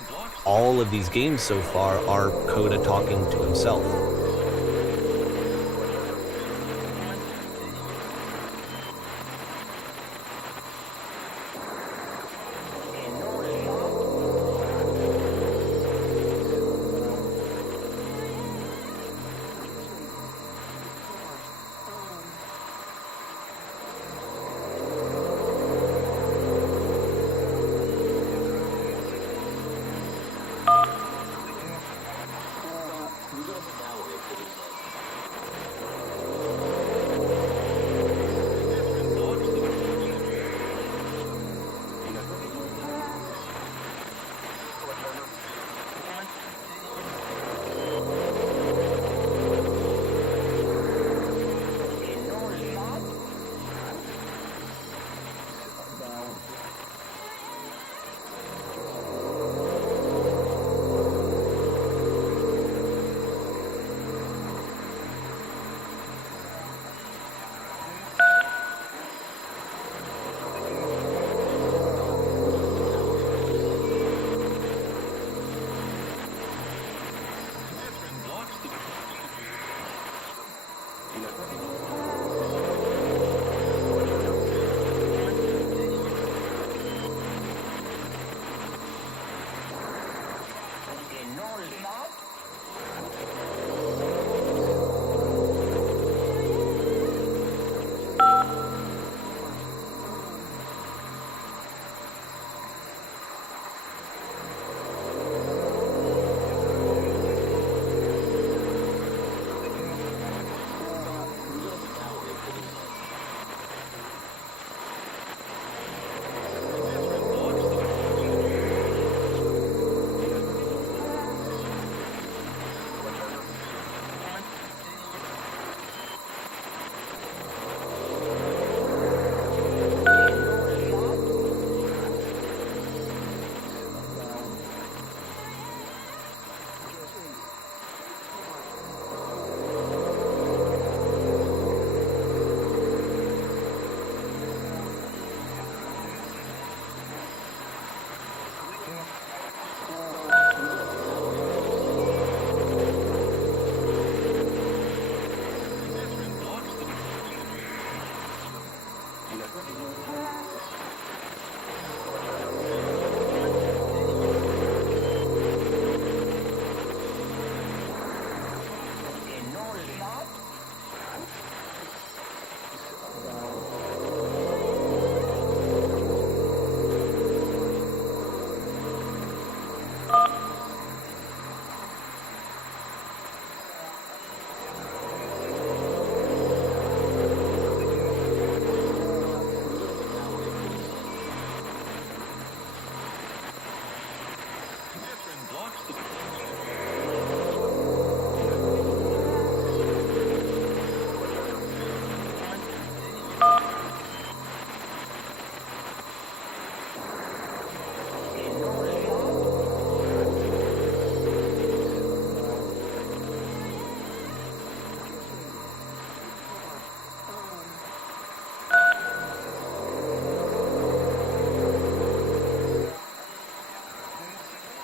all of these games so far are Coda talking to himself.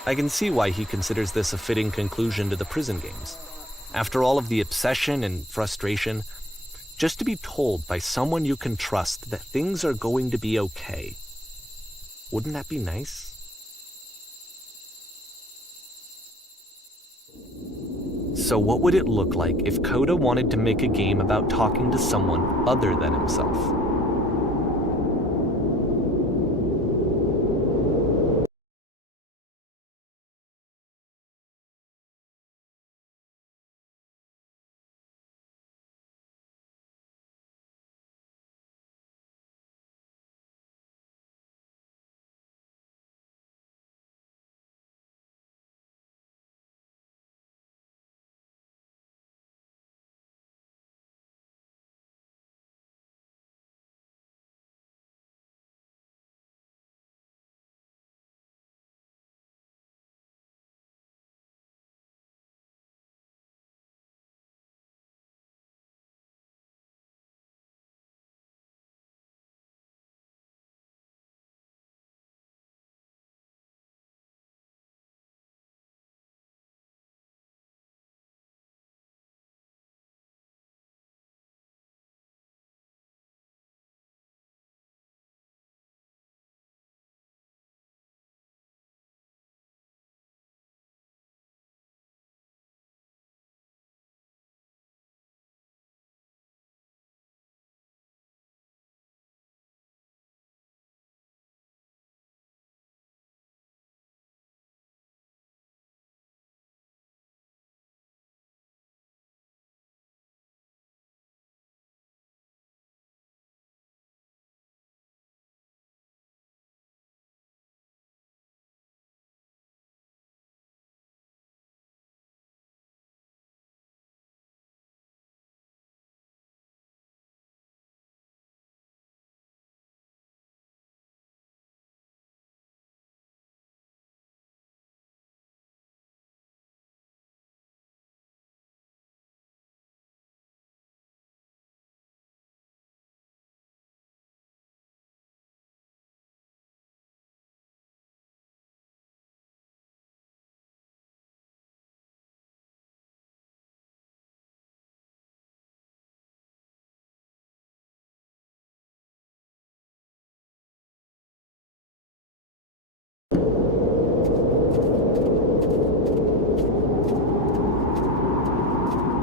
I can see why he considers this a fitting conclusion to the prison games. After all of the obsession and frustration, just to be told by someone you can trust that things are going to be okay. Wouldn't that be nice? So what would it look like if Coda wanted to make a game about talking to someone other than himself?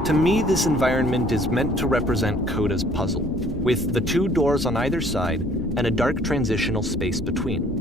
To me, this environment is meant to represent Coda's puzzle, with the two doors on either side and a dark transitional space between.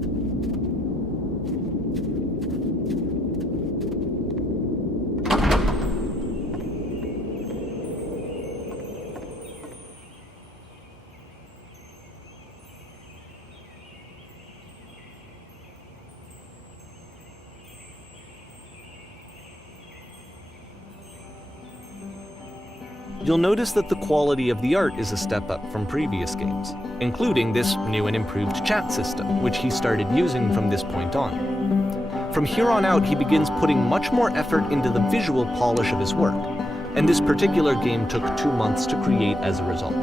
You'll notice that the quality of the art is a step up from previous games, including this new and improved chat system, which he started using from this point on. From here on out, he begins putting much more effort into the visual polish of his work, and this particular game took 2 months to create as a result.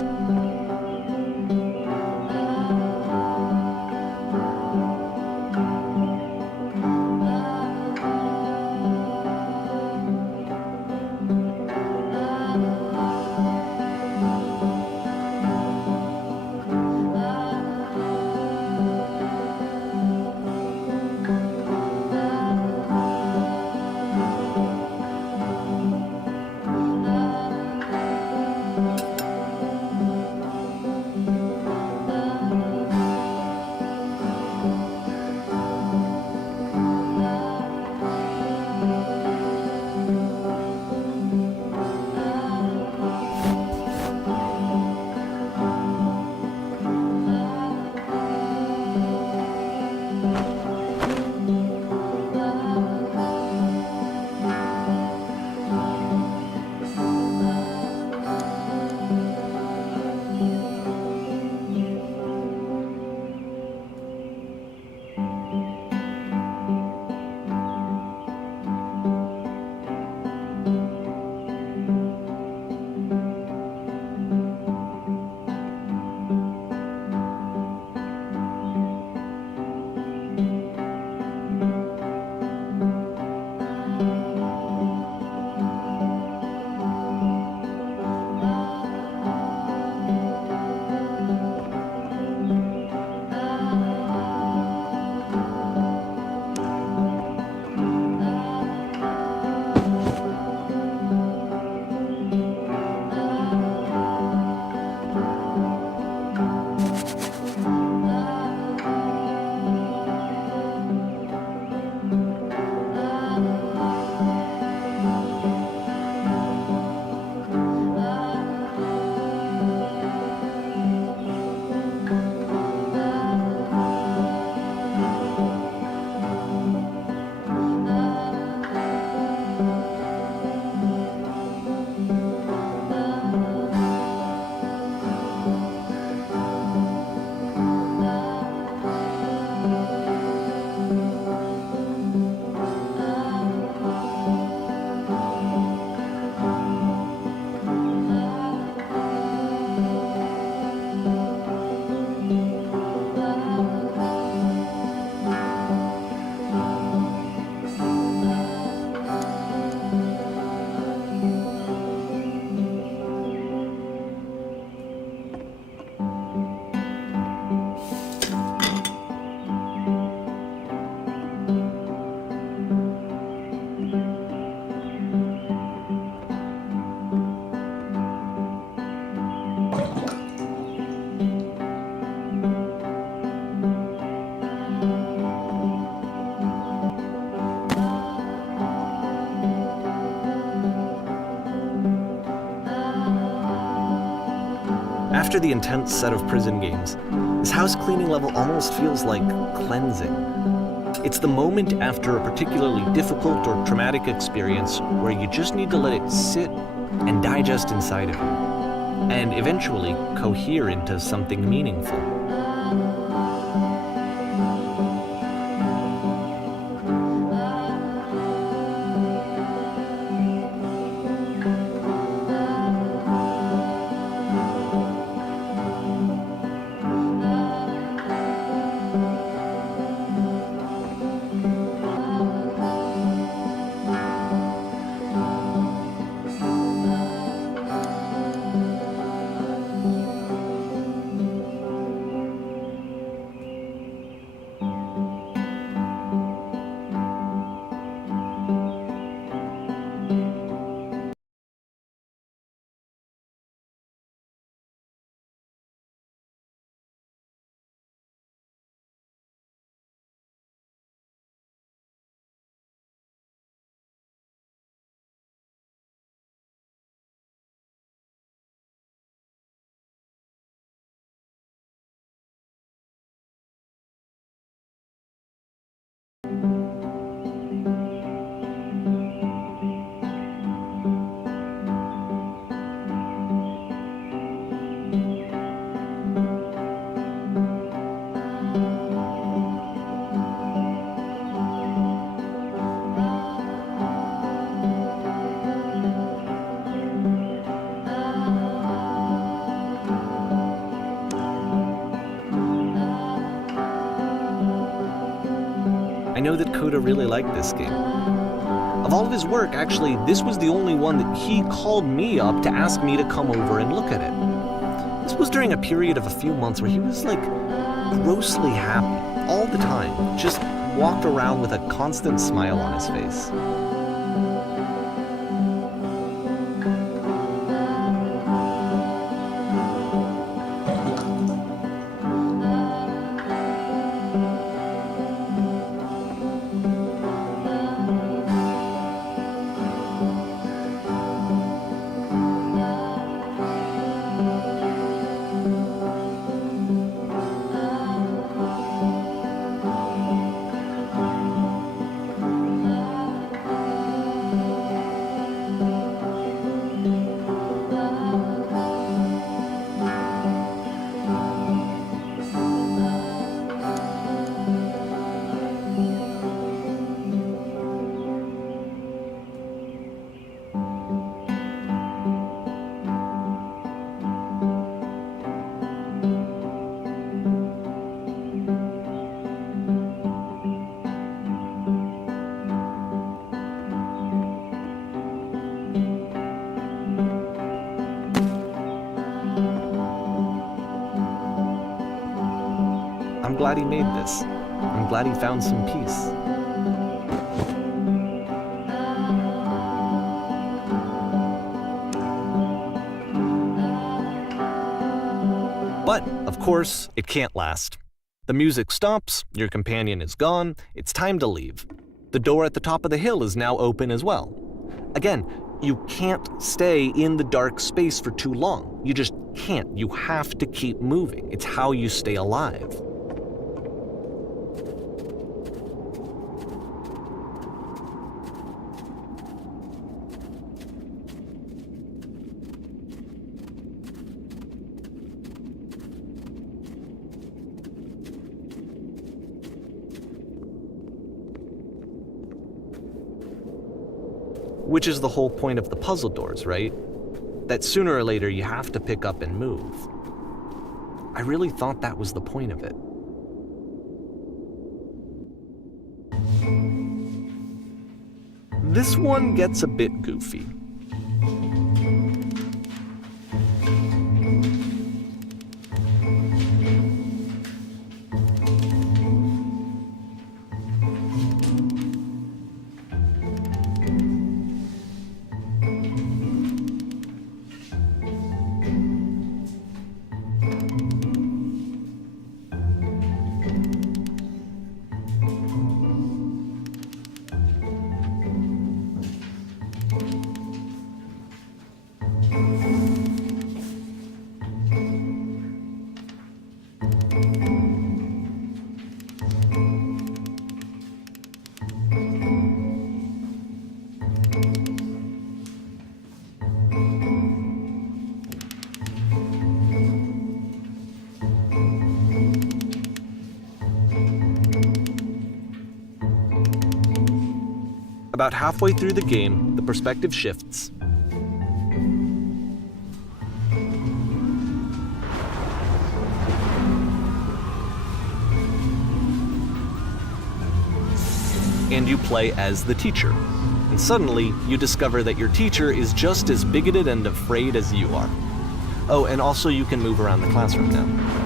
After the intense set of prison games, this house cleaning level almost feels like cleansing. It's the moment after a particularly difficult or traumatic experience where you just need to let it sit and digest inside of you, and eventually cohere into something meaningful. I know that Coda really liked this game. Of all of his work, actually, this was the only one that he called me up to ask me to come over and look at it. This was during a period of a few months where he was like grossly happy all the time, just walked around with a constant smile on his face. I'm glad he made this. I'm glad he found some peace. But, of course, it can't last. The music stops, your companion is gone, it's time to leave. The door at the top of the hill is now open as well. Again, you can't stay in the dark space for too long. You just can't. You have to keep moving. It's how you stay alive. Which is the whole point of the puzzle doors, right? That sooner or later you have to pick up and move. I really thought that was the point of it. This one gets a bit goofy. About halfway through the game, the perspective shifts. And you play as the teacher. And suddenly, you discover that your teacher is just as bigoted and afraid as you are. Oh, and also you can move around the classroom now.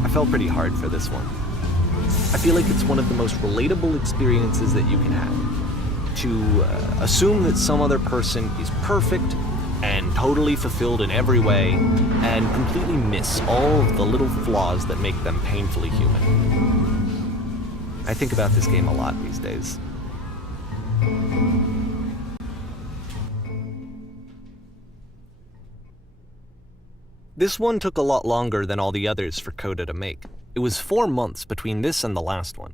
I fell pretty hard for this one. I feel like it's one of the most relatable experiences that you can have. To assume that some other person is perfect and totally fulfilled in every way, and completely miss all of the little flaws that make them painfully human. I think about this game a lot these days. This one took a lot longer than all the others for Coda to make. It was 4 months between this and the last one.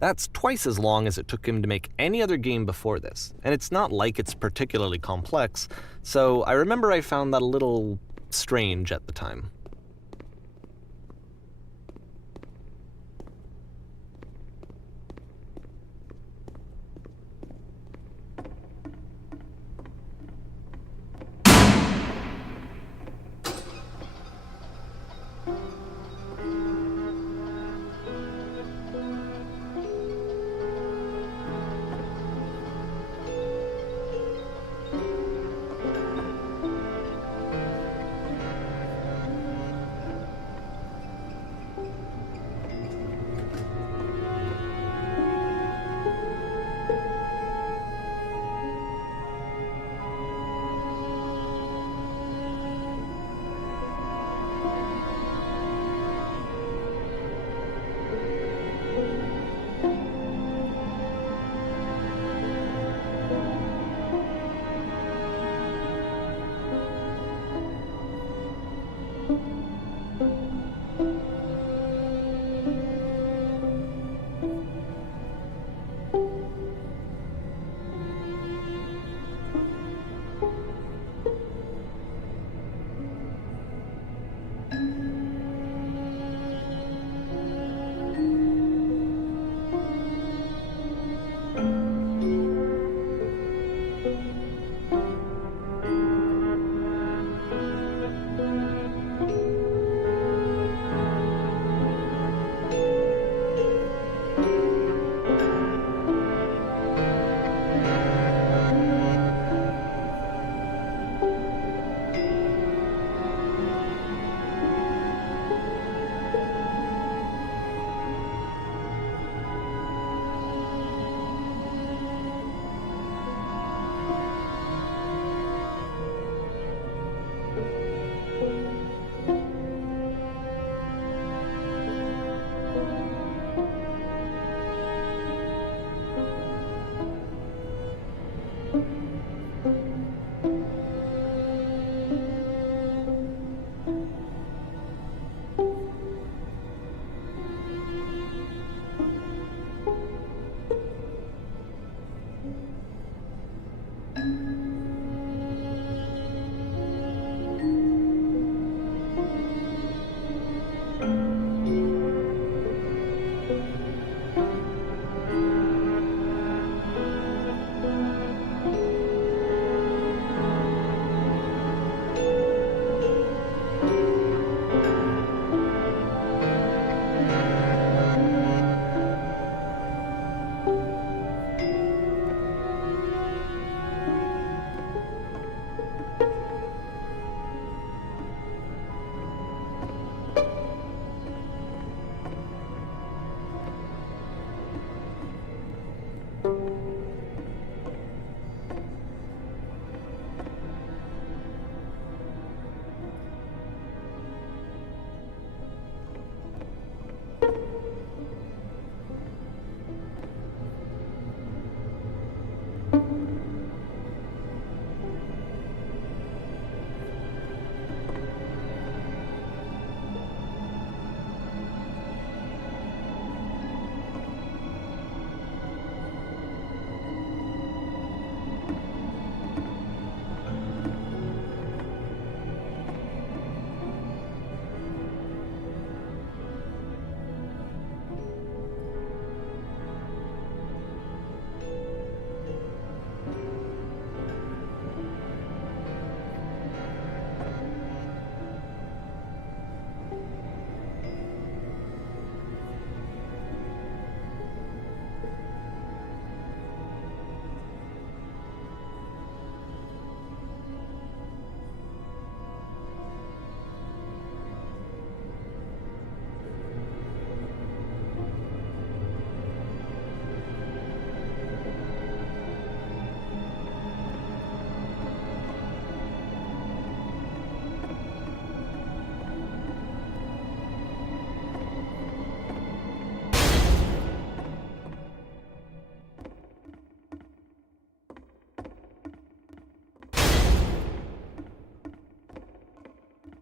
That's twice as long as it took him to make any other game before this, and it's not like it's particularly complex, so I remember I found that a little strange at the time.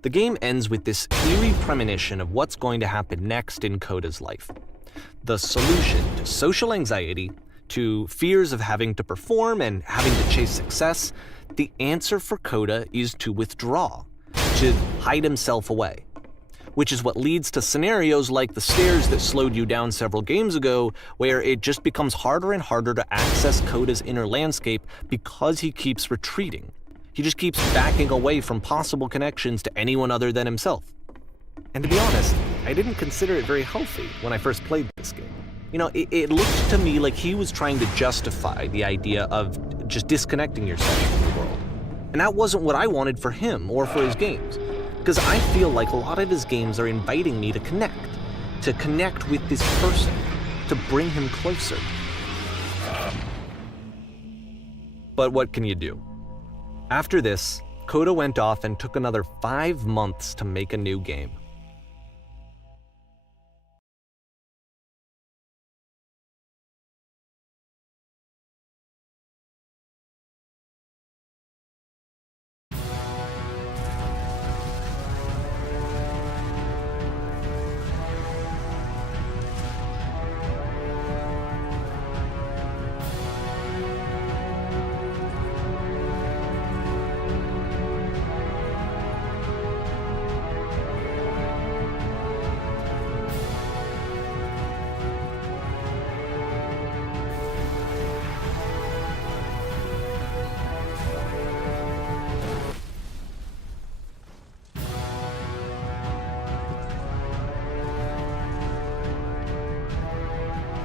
The game ends with this eerie premonition of what's going to happen next in Coda's life. The solution to social anxiety, to fears of having to perform and having to chase success, the answer for Coda is to withdraw, to hide himself away. Which is what leads to scenarios like the stairs that slowed you down several games ago, where it just becomes harder and harder to access Coda's inner landscape because he keeps retreating. He just keeps backing away from possible connections to anyone other than himself. And to be honest, I didn't consider it very healthy when I first played this game. You know, it looked to me like he was trying to justify the idea of just disconnecting yourself from the world. And that wasn't what I wanted for him or for his games. Because I feel like a lot of his games are inviting me to connect with this person, to bring him closer. But what can you do? After this, Coda went off and took another 5 months to make a new game.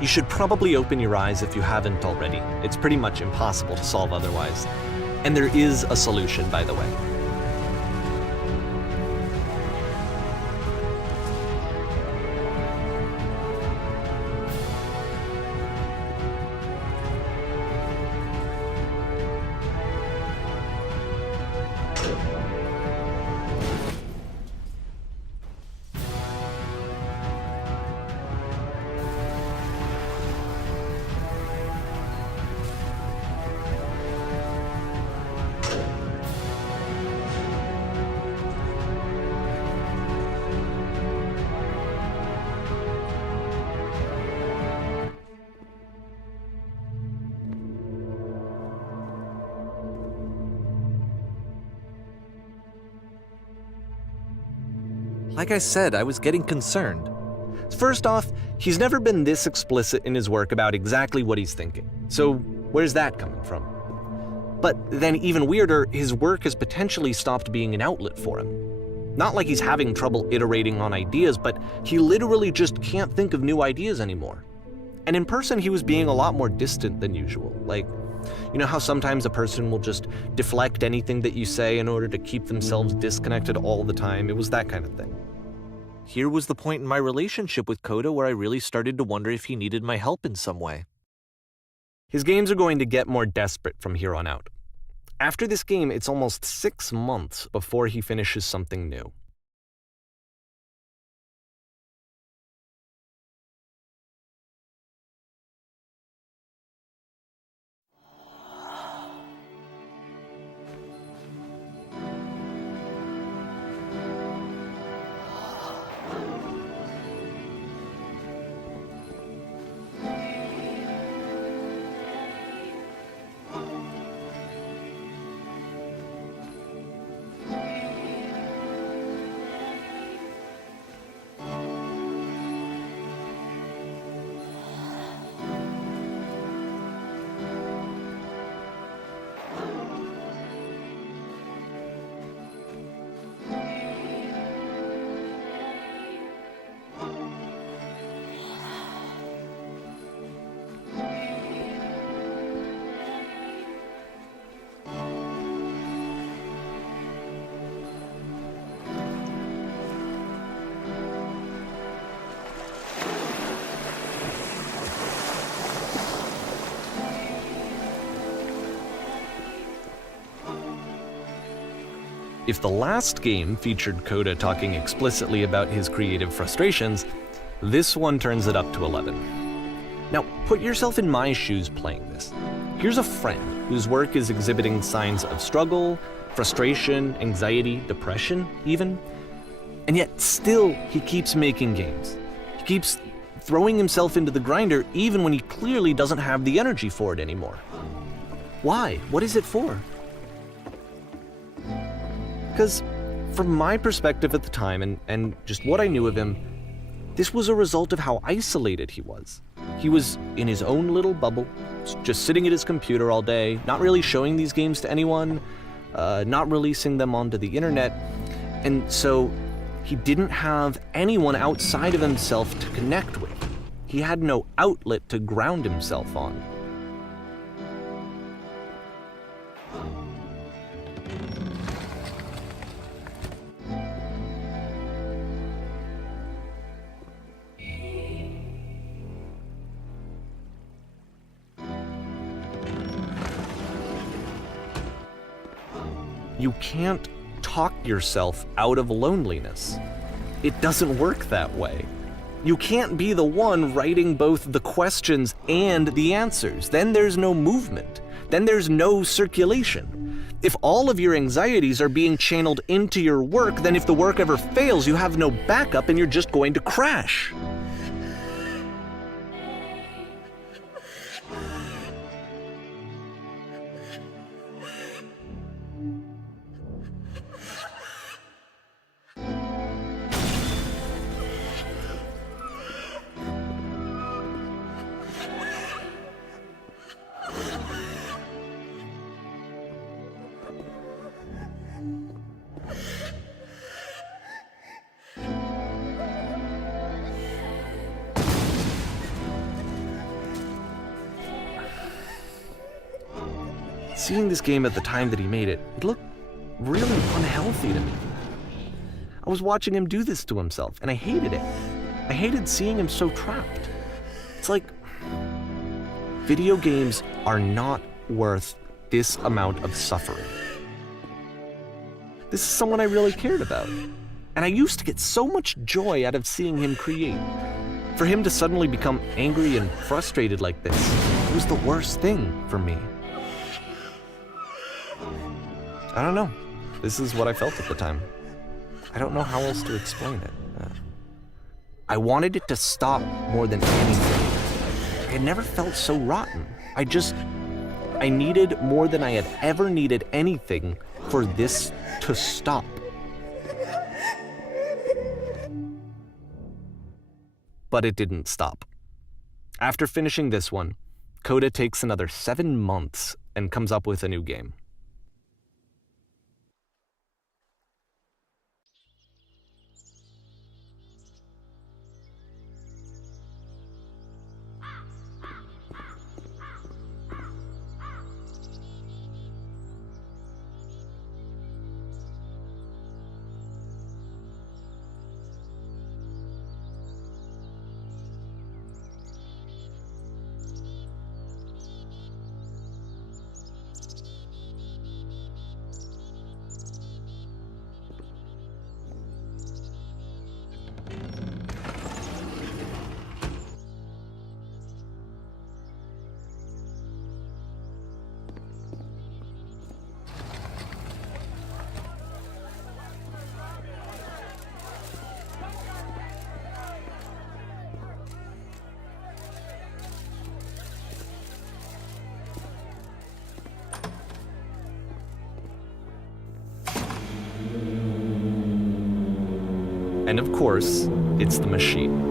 You should probably open your eyes if you haven't already. It's pretty much impossible to solve otherwise. And there is a solution, by the way. Like I said, I was getting concerned. First off, he's never been this explicit in his work about exactly what he's thinking. So where's that coming from? But then even weirder, his work has potentially stopped being an outlet for him. Not like he's having trouble iterating on ideas, but he literally just can't think of new ideas anymore. And in person, he was being a lot more distant than usual. Like, you know how sometimes a person will just deflect anything that you say in order to keep themselves disconnected all the time? It was that kind of thing. Here was the point in my relationship with Coda where I really started to wonder if he needed my help in some way. His games are going to get more desperate from here on out. After this game, it's almost 6 months before he finishes something new. If the last game featured Coda talking explicitly about his creative frustrations, this one turns it up to 11. Now, put yourself in my shoes playing this. Here's a friend whose work is exhibiting signs of struggle, frustration, anxiety, depression, even. And yet still, he keeps making games. He keeps throwing himself into the grinder even when he clearly doesn't have the energy for it anymore. Why? What is it for? Because from my perspective at the time and just what I knew of him, this was a result of how isolated he was. He was in his own little bubble, just sitting at his computer all day, not really showing these games to anyone, not releasing them onto the internet, and so he didn't have anyone outside of himself to connect with. He had no outlet to ground himself on. You can't talk yourself out of loneliness. It doesn't work that way. You can't be the one writing both the questions and the answers. Then there's no movement. Then there's no circulation. If all of your anxieties are being channeled into your work, then if the work ever fails, you have no backup and you're just going to crash. Seeing this game at the time that he made it, it looked really unhealthy to me. I was watching him do this to himself, and I hated it. I hated seeing him so trapped. It's like, video games are not worth this amount of suffering. This is someone I really cared about, and I used to get so much joy out of seeing him create. For him to suddenly become angry and frustrated like this, it was the worst thing for me. I don't know. This is what I felt at the time. I don't know how else to explain it. I wanted it to stop more than anything. I had never felt so rotten. I needed more than I had ever needed anything for this to stop. But it didn't stop. After finishing this one, Coda takes another 7 months and comes up with a new game. And of course, it's the machine.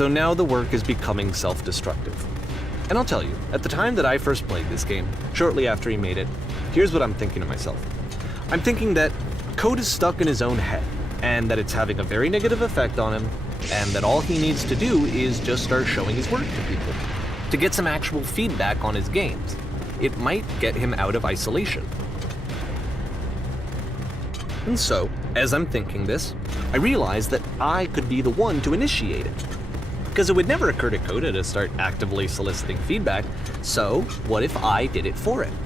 So now the work is becoming self-destructive. And I'll tell you, at the time that I first played this game, shortly after he made it, here's what I'm thinking to myself. I'm thinking that Code is stuck in his own head, and that it's having a very negative effect on him, and that all he needs to do is just start showing his work to people, to get some actual feedback on his games. It might get him out of isolation. And so, as I'm thinking this, I realize that I could be the one to initiate it. Because it would never occur to Coda to start actively soliciting feedback, so what if I did it for him?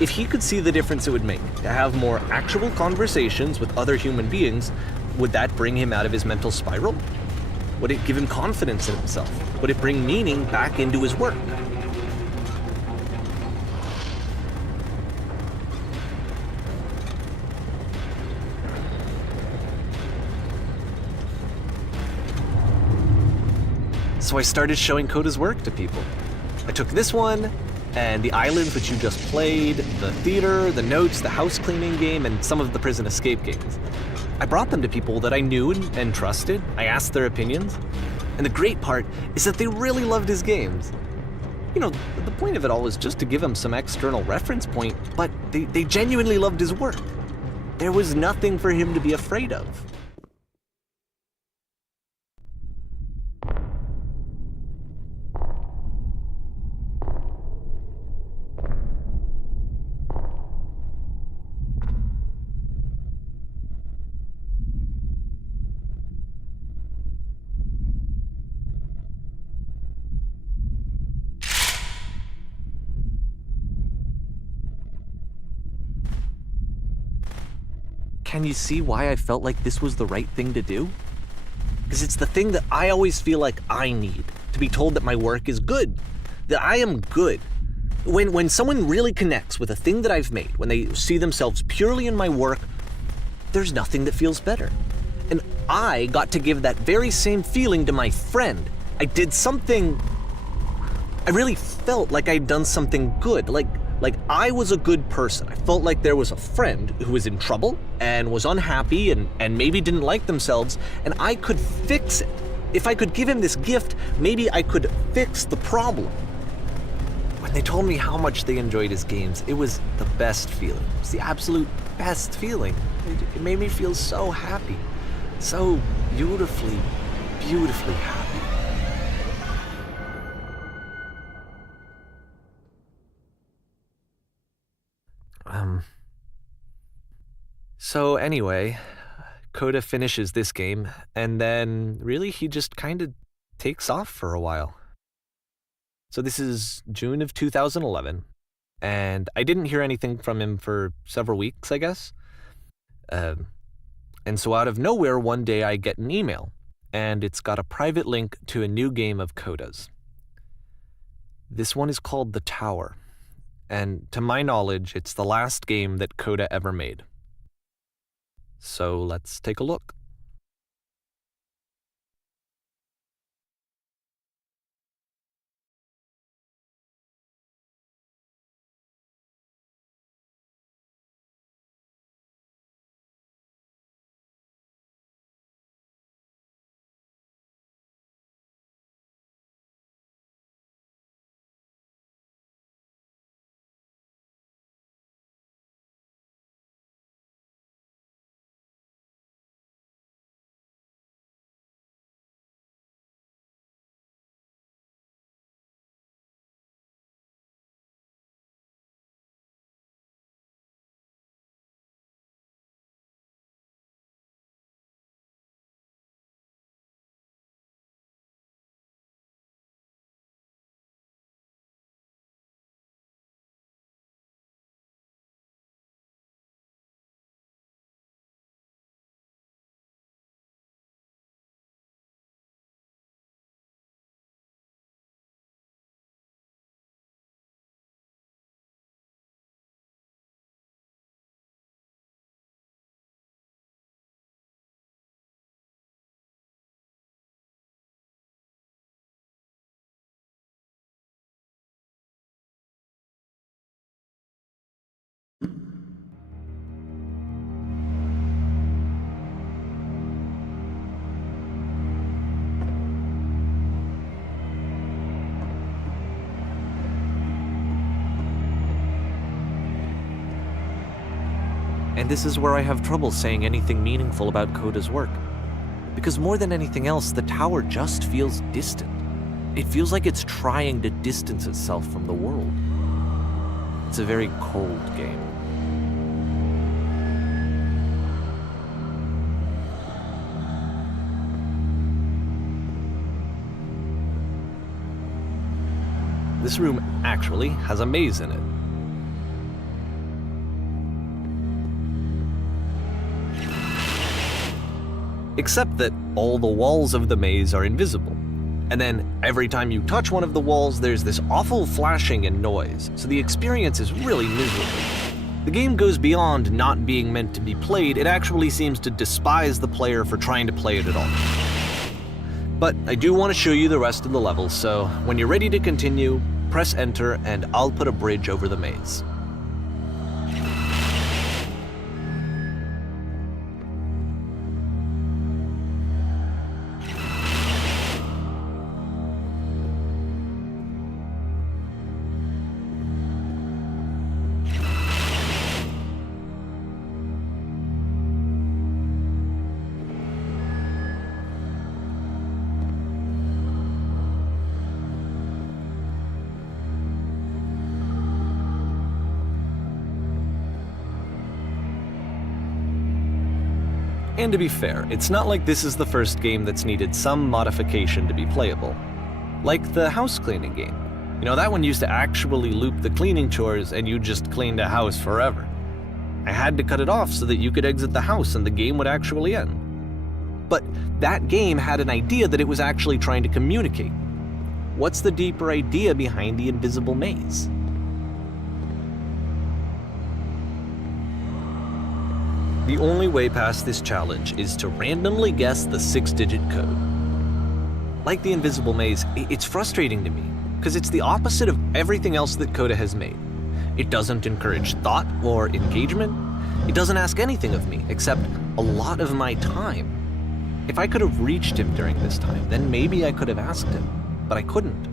If he could see the difference it would make to have more actual conversations with other human beings, would that bring him out of his mental spiral? Would it give him confidence in himself? Would it bring meaning back into his work? So I started showing Coda's work to people. I took this one, and the islands which you just played, the theater, the notes, the house cleaning game, and some of the prison escape games. I brought them to people that I knew and trusted. I asked their opinions. And the great part is that they really loved his games. You know, the point of it all was just to give him some external reference point, but they genuinely loved his work. There was nothing for him to be afraid of. Can you see why I felt like this was the right thing to do? Because it's the thing that I always feel like I need, to be told that my work is good, that I am good. When someone really connects with a thing that I've made, when they see themselves purely in my work, there's nothing that feels better. And I got to give that very same feeling to my friend. I did something, I really felt like I'd done something good, like I was a good person. I felt like there was a friend who was in trouble and was unhappy and maybe didn't like themselves, and I could fix it. If I could give him this gift, maybe I could fix the problem. When they told me how much they enjoyed his games, it was the best feeling. It was the absolute best feeling. It made me feel so happy, so beautifully, beautifully happy. So anyway, Coda finishes this game, and then really he just kind of takes off for a while. So this is June of 2011, and I didn't hear anything from him for several weeks, I guess. And so out of nowhere, one day I get an email, and it's got a private link to a new game of Coda's. This one is called The Tower, and to my knowledge, it's the last game that Coda ever made. So let's take a look. And this is where I have trouble saying anything meaningful about Coda's work. Because more than anything else, the tower just feels distant. It feels like it's trying to distance itself from the world. It's a very cold game. This room actually has a maze in it. Except that all the walls of the maze are invisible. And then every time you touch one of the walls, there's this awful flashing and noise, so the experience is really miserable. The game goes beyond not being meant to be played, it actually seems to despise the player for trying to play it at all. But I do want to show you the rest of the level, so when you're ready to continue, press enter and I'll put a bridge over the maze. And to be fair, it's not like this is the first game that's needed some modification to be playable. Like the house cleaning game. You know, that one used to actually loop the cleaning chores and you just cleaned a house forever. I had to cut it off so that you could exit the house and the game would actually end. But that game had an idea that it was actually trying to communicate. What's the deeper idea behind the invisible maze? The only way past this challenge is to randomly guess the 6-digit code. Like the invisible maze, it's frustrating to me, because it's the opposite of everything else that Coda has made. It doesn't encourage thought or engagement. It doesn't ask anything of me, except a lot of my time. If I could have reached him during this time, then maybe I could have asked him, but I couldn't.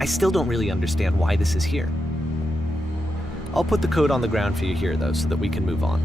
I still don't really understand why this is here. I'll put the code on the ground for you here, though, so that we can move on.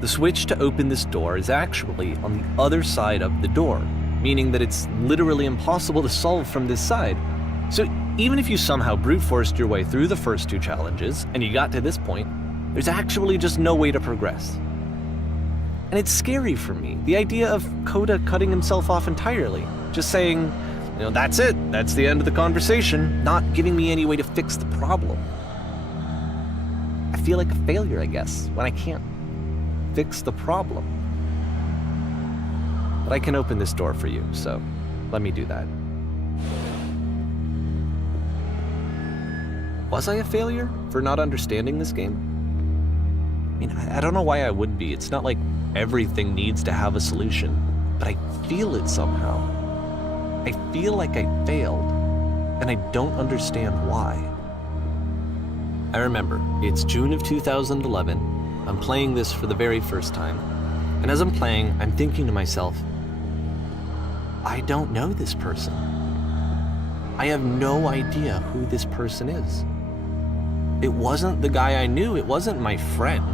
The switch to open this door is actually on the other side of the door, meaning that it's literally impossible to solve from this side. So even if you somehow brute forced your way through the first two challenges and you got to this point, there's actually just no way to progress. And it's scary for me, the idea of Coda cutting himself off entirely, just saying, you know, that's it, that's the end of the conversation, not giving me any way to fix the problem. I feel like a failure, I guess, when I can't fix the problem. But I can open this door for you, so let me do that. Was I a failure for not understanding this game? I mean, I don't know why I would be. It's not like everything needs to have a solution, but I feel it somehow. I feel like I failed, and I don't understand why. I remember, it's June of 2011. I'm playing this for the very first time, and as I'm playing, I'm thinking to myself, I don't know this person. I have no idea who this person is. It wasn't the guy I knew, it wasn't my friend.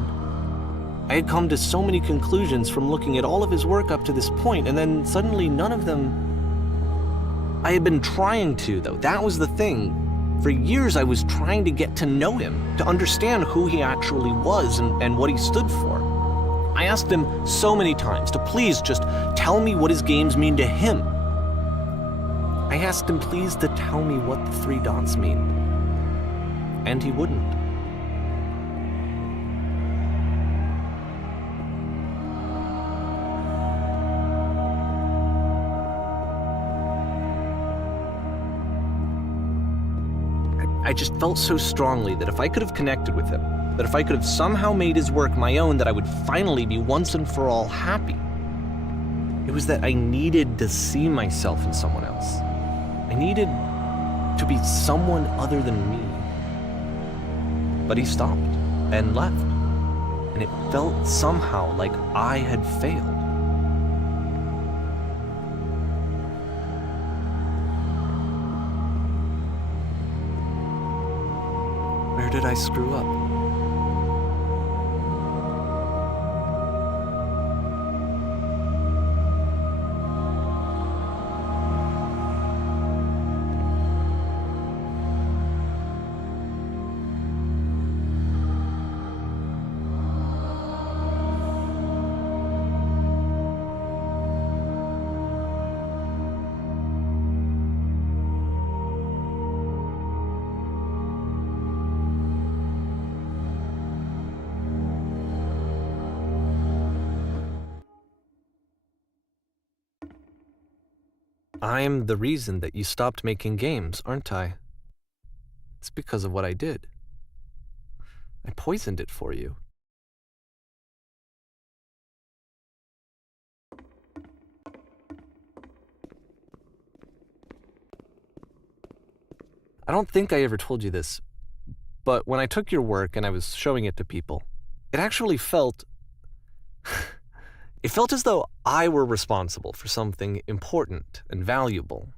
I had come to so many conclusions from looking at all of his work up to this point, and then suddenly none of them... I had been trying to, though. That was the thing. For years, I was trying to get to know him, to understand who he actually was and what he stood for. I asked him so many times to please just tell me what his games mean to him. I asked him please to tell me what the 3 dots mean. And he wouldn't. I just felt so strongly that if I could have connected with him, that if I could have somehow made his work my own, that I would finally be once and for all happy. It was that I needed to see myself in someone else. I needed to be someone other than me. But he stopped and left, and it felt somehow like I had failed. Where did I screw up? I'm the reason that you stopped making games, aren't I? It's because of what I did. I poisoned it for you. I don't think I ever told you this, but when I took your work and I was showing it to people, it actually felt... It felt as though I were responsible for something important and valuable.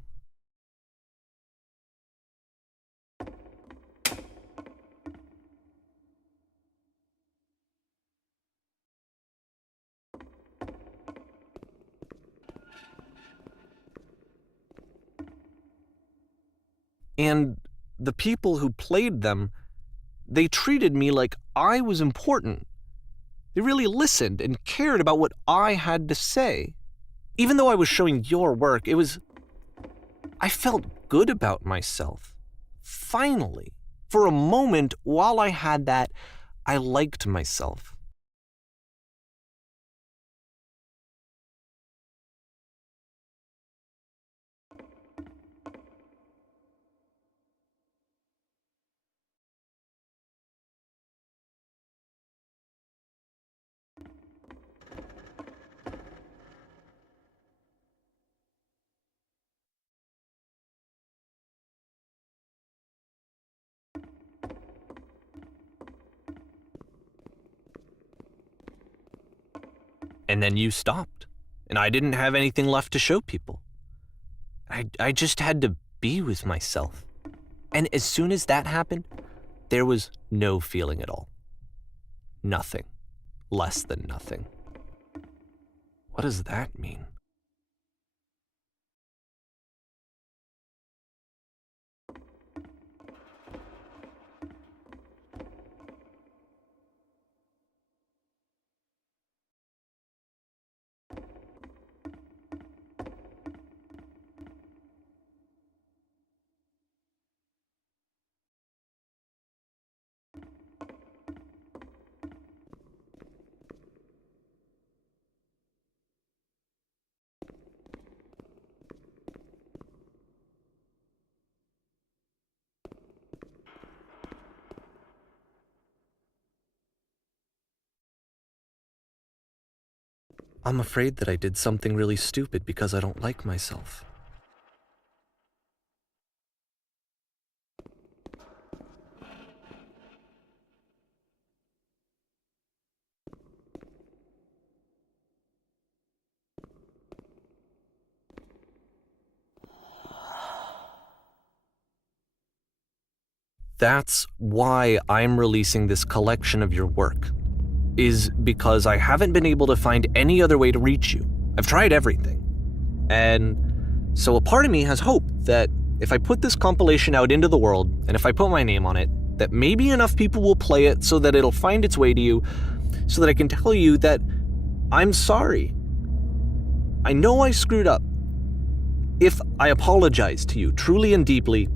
And the people who played them, they treated me like I was important. They really listened and cared about what I had to say. Even though I was showing your work, I felt good about myself. Finally, for a moment, while I had that, I liked myself. And then you stopped, and I didn't have anything left to show people. I just had to be with myself. And as soon as that happened, there was no feeling at all. Nothing. Less than nothing. What does that mean? I'm afraid that I did something really stupid because I don't like myself. That's why I'm releasing this collection of your work, is because I haven't been able to find any other way to reach you. I've tried everything. And so a part of me has hope that if I put this compilation out into the world, and if I put my name on it, that maybe enough people will play it so that it'll find its way to you, so that I can tell you that I'm sorry. I know I screwed up. If I apologize to you truly and deeply,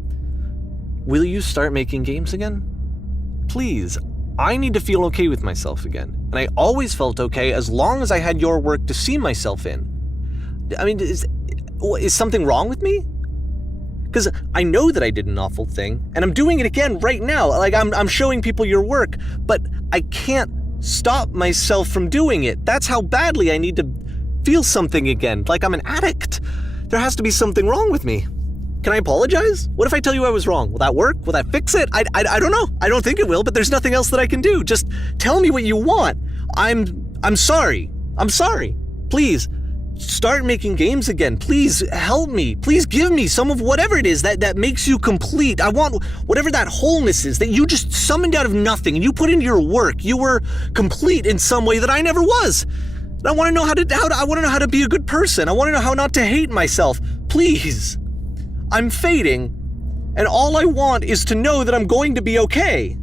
will you start making games again? Please, I need to feel okay with myself again. And I always felt okay as long as I had your work to see myself in. I mean, is something wrong with me? Because I know that I did an awful thing, and I'm doing it again right now. Like, I'm showing people your work, but I can't stop myself from doing it. That's how badly I need to feel something again, like I'm an addict. There has to be something wrong with me. Can I apologize? What if I tell you I was wrong? Will that work? Will that fix it? I don't know. I don't think it will, but there's nothing else that I can do. Just tell me what you want. I'm sorry. I'm sorry. Please, start making games again. Please help me. Please give me some of whatever it is that makes you complete. I want whatever that wholeness is that you just summoned out of nothing and you put into your work. You were complete in some way that I never was. And I want to know how to be a good person. I want to know how not to hate myself. Please. I'm fading, and all I want is to know that I'm going to be okay.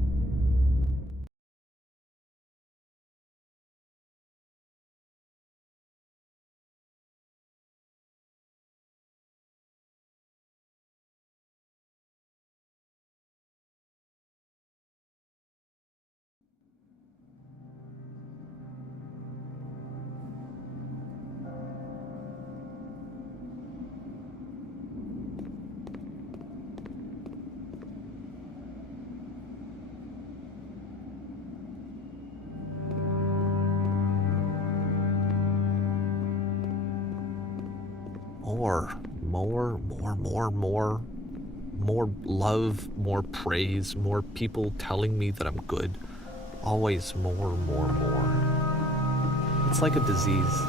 More love, more praise, more people telling me that I'm good. Always more. It's like a disease.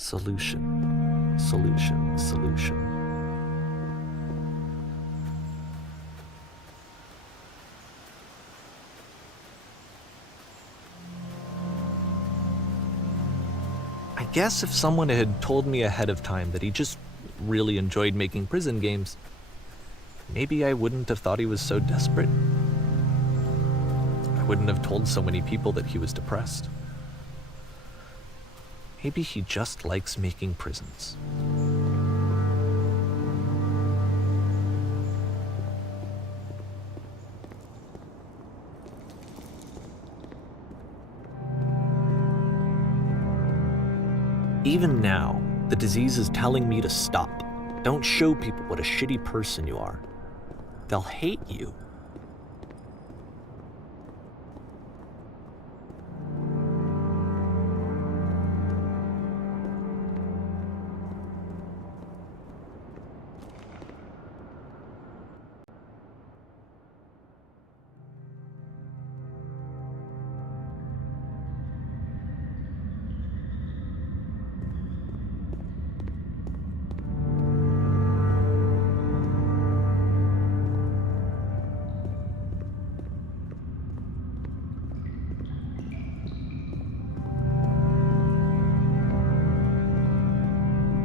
Solution. I guess if someone had told me ahead of time that he just really enjoyed making prison games, maybe I wouldn't have thought he was so desperate. I wouldn't have told so many people that he was depressed. Maybe he just likes making prisons. Even now, the disease is telling me to stop. Don't show people what a shitty person you are. They'll hate you.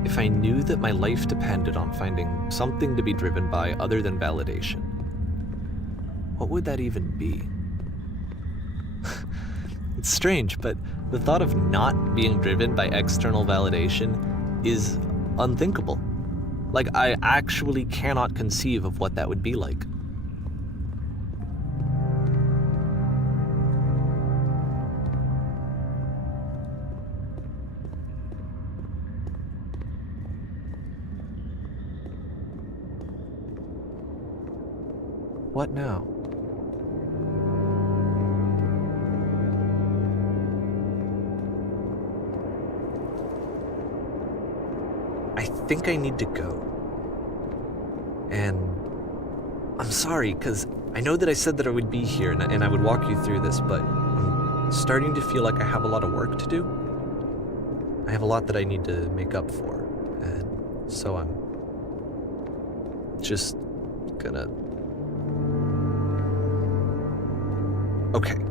If I knew that my life depended on finding something to be driven by other than validation, what would that even be? It's strange, but the thought of not being driven by external validation is unthinkable. Like, I actually cannot conceive of what that would be like. What now? think I need to go. And I'm sorry, because I know that I said that I would be here and I would walk you through this, but I'm starting to feel like I have a lot of work to do. I have a lot that I need to make up for, and so I'm just gonna... Okay.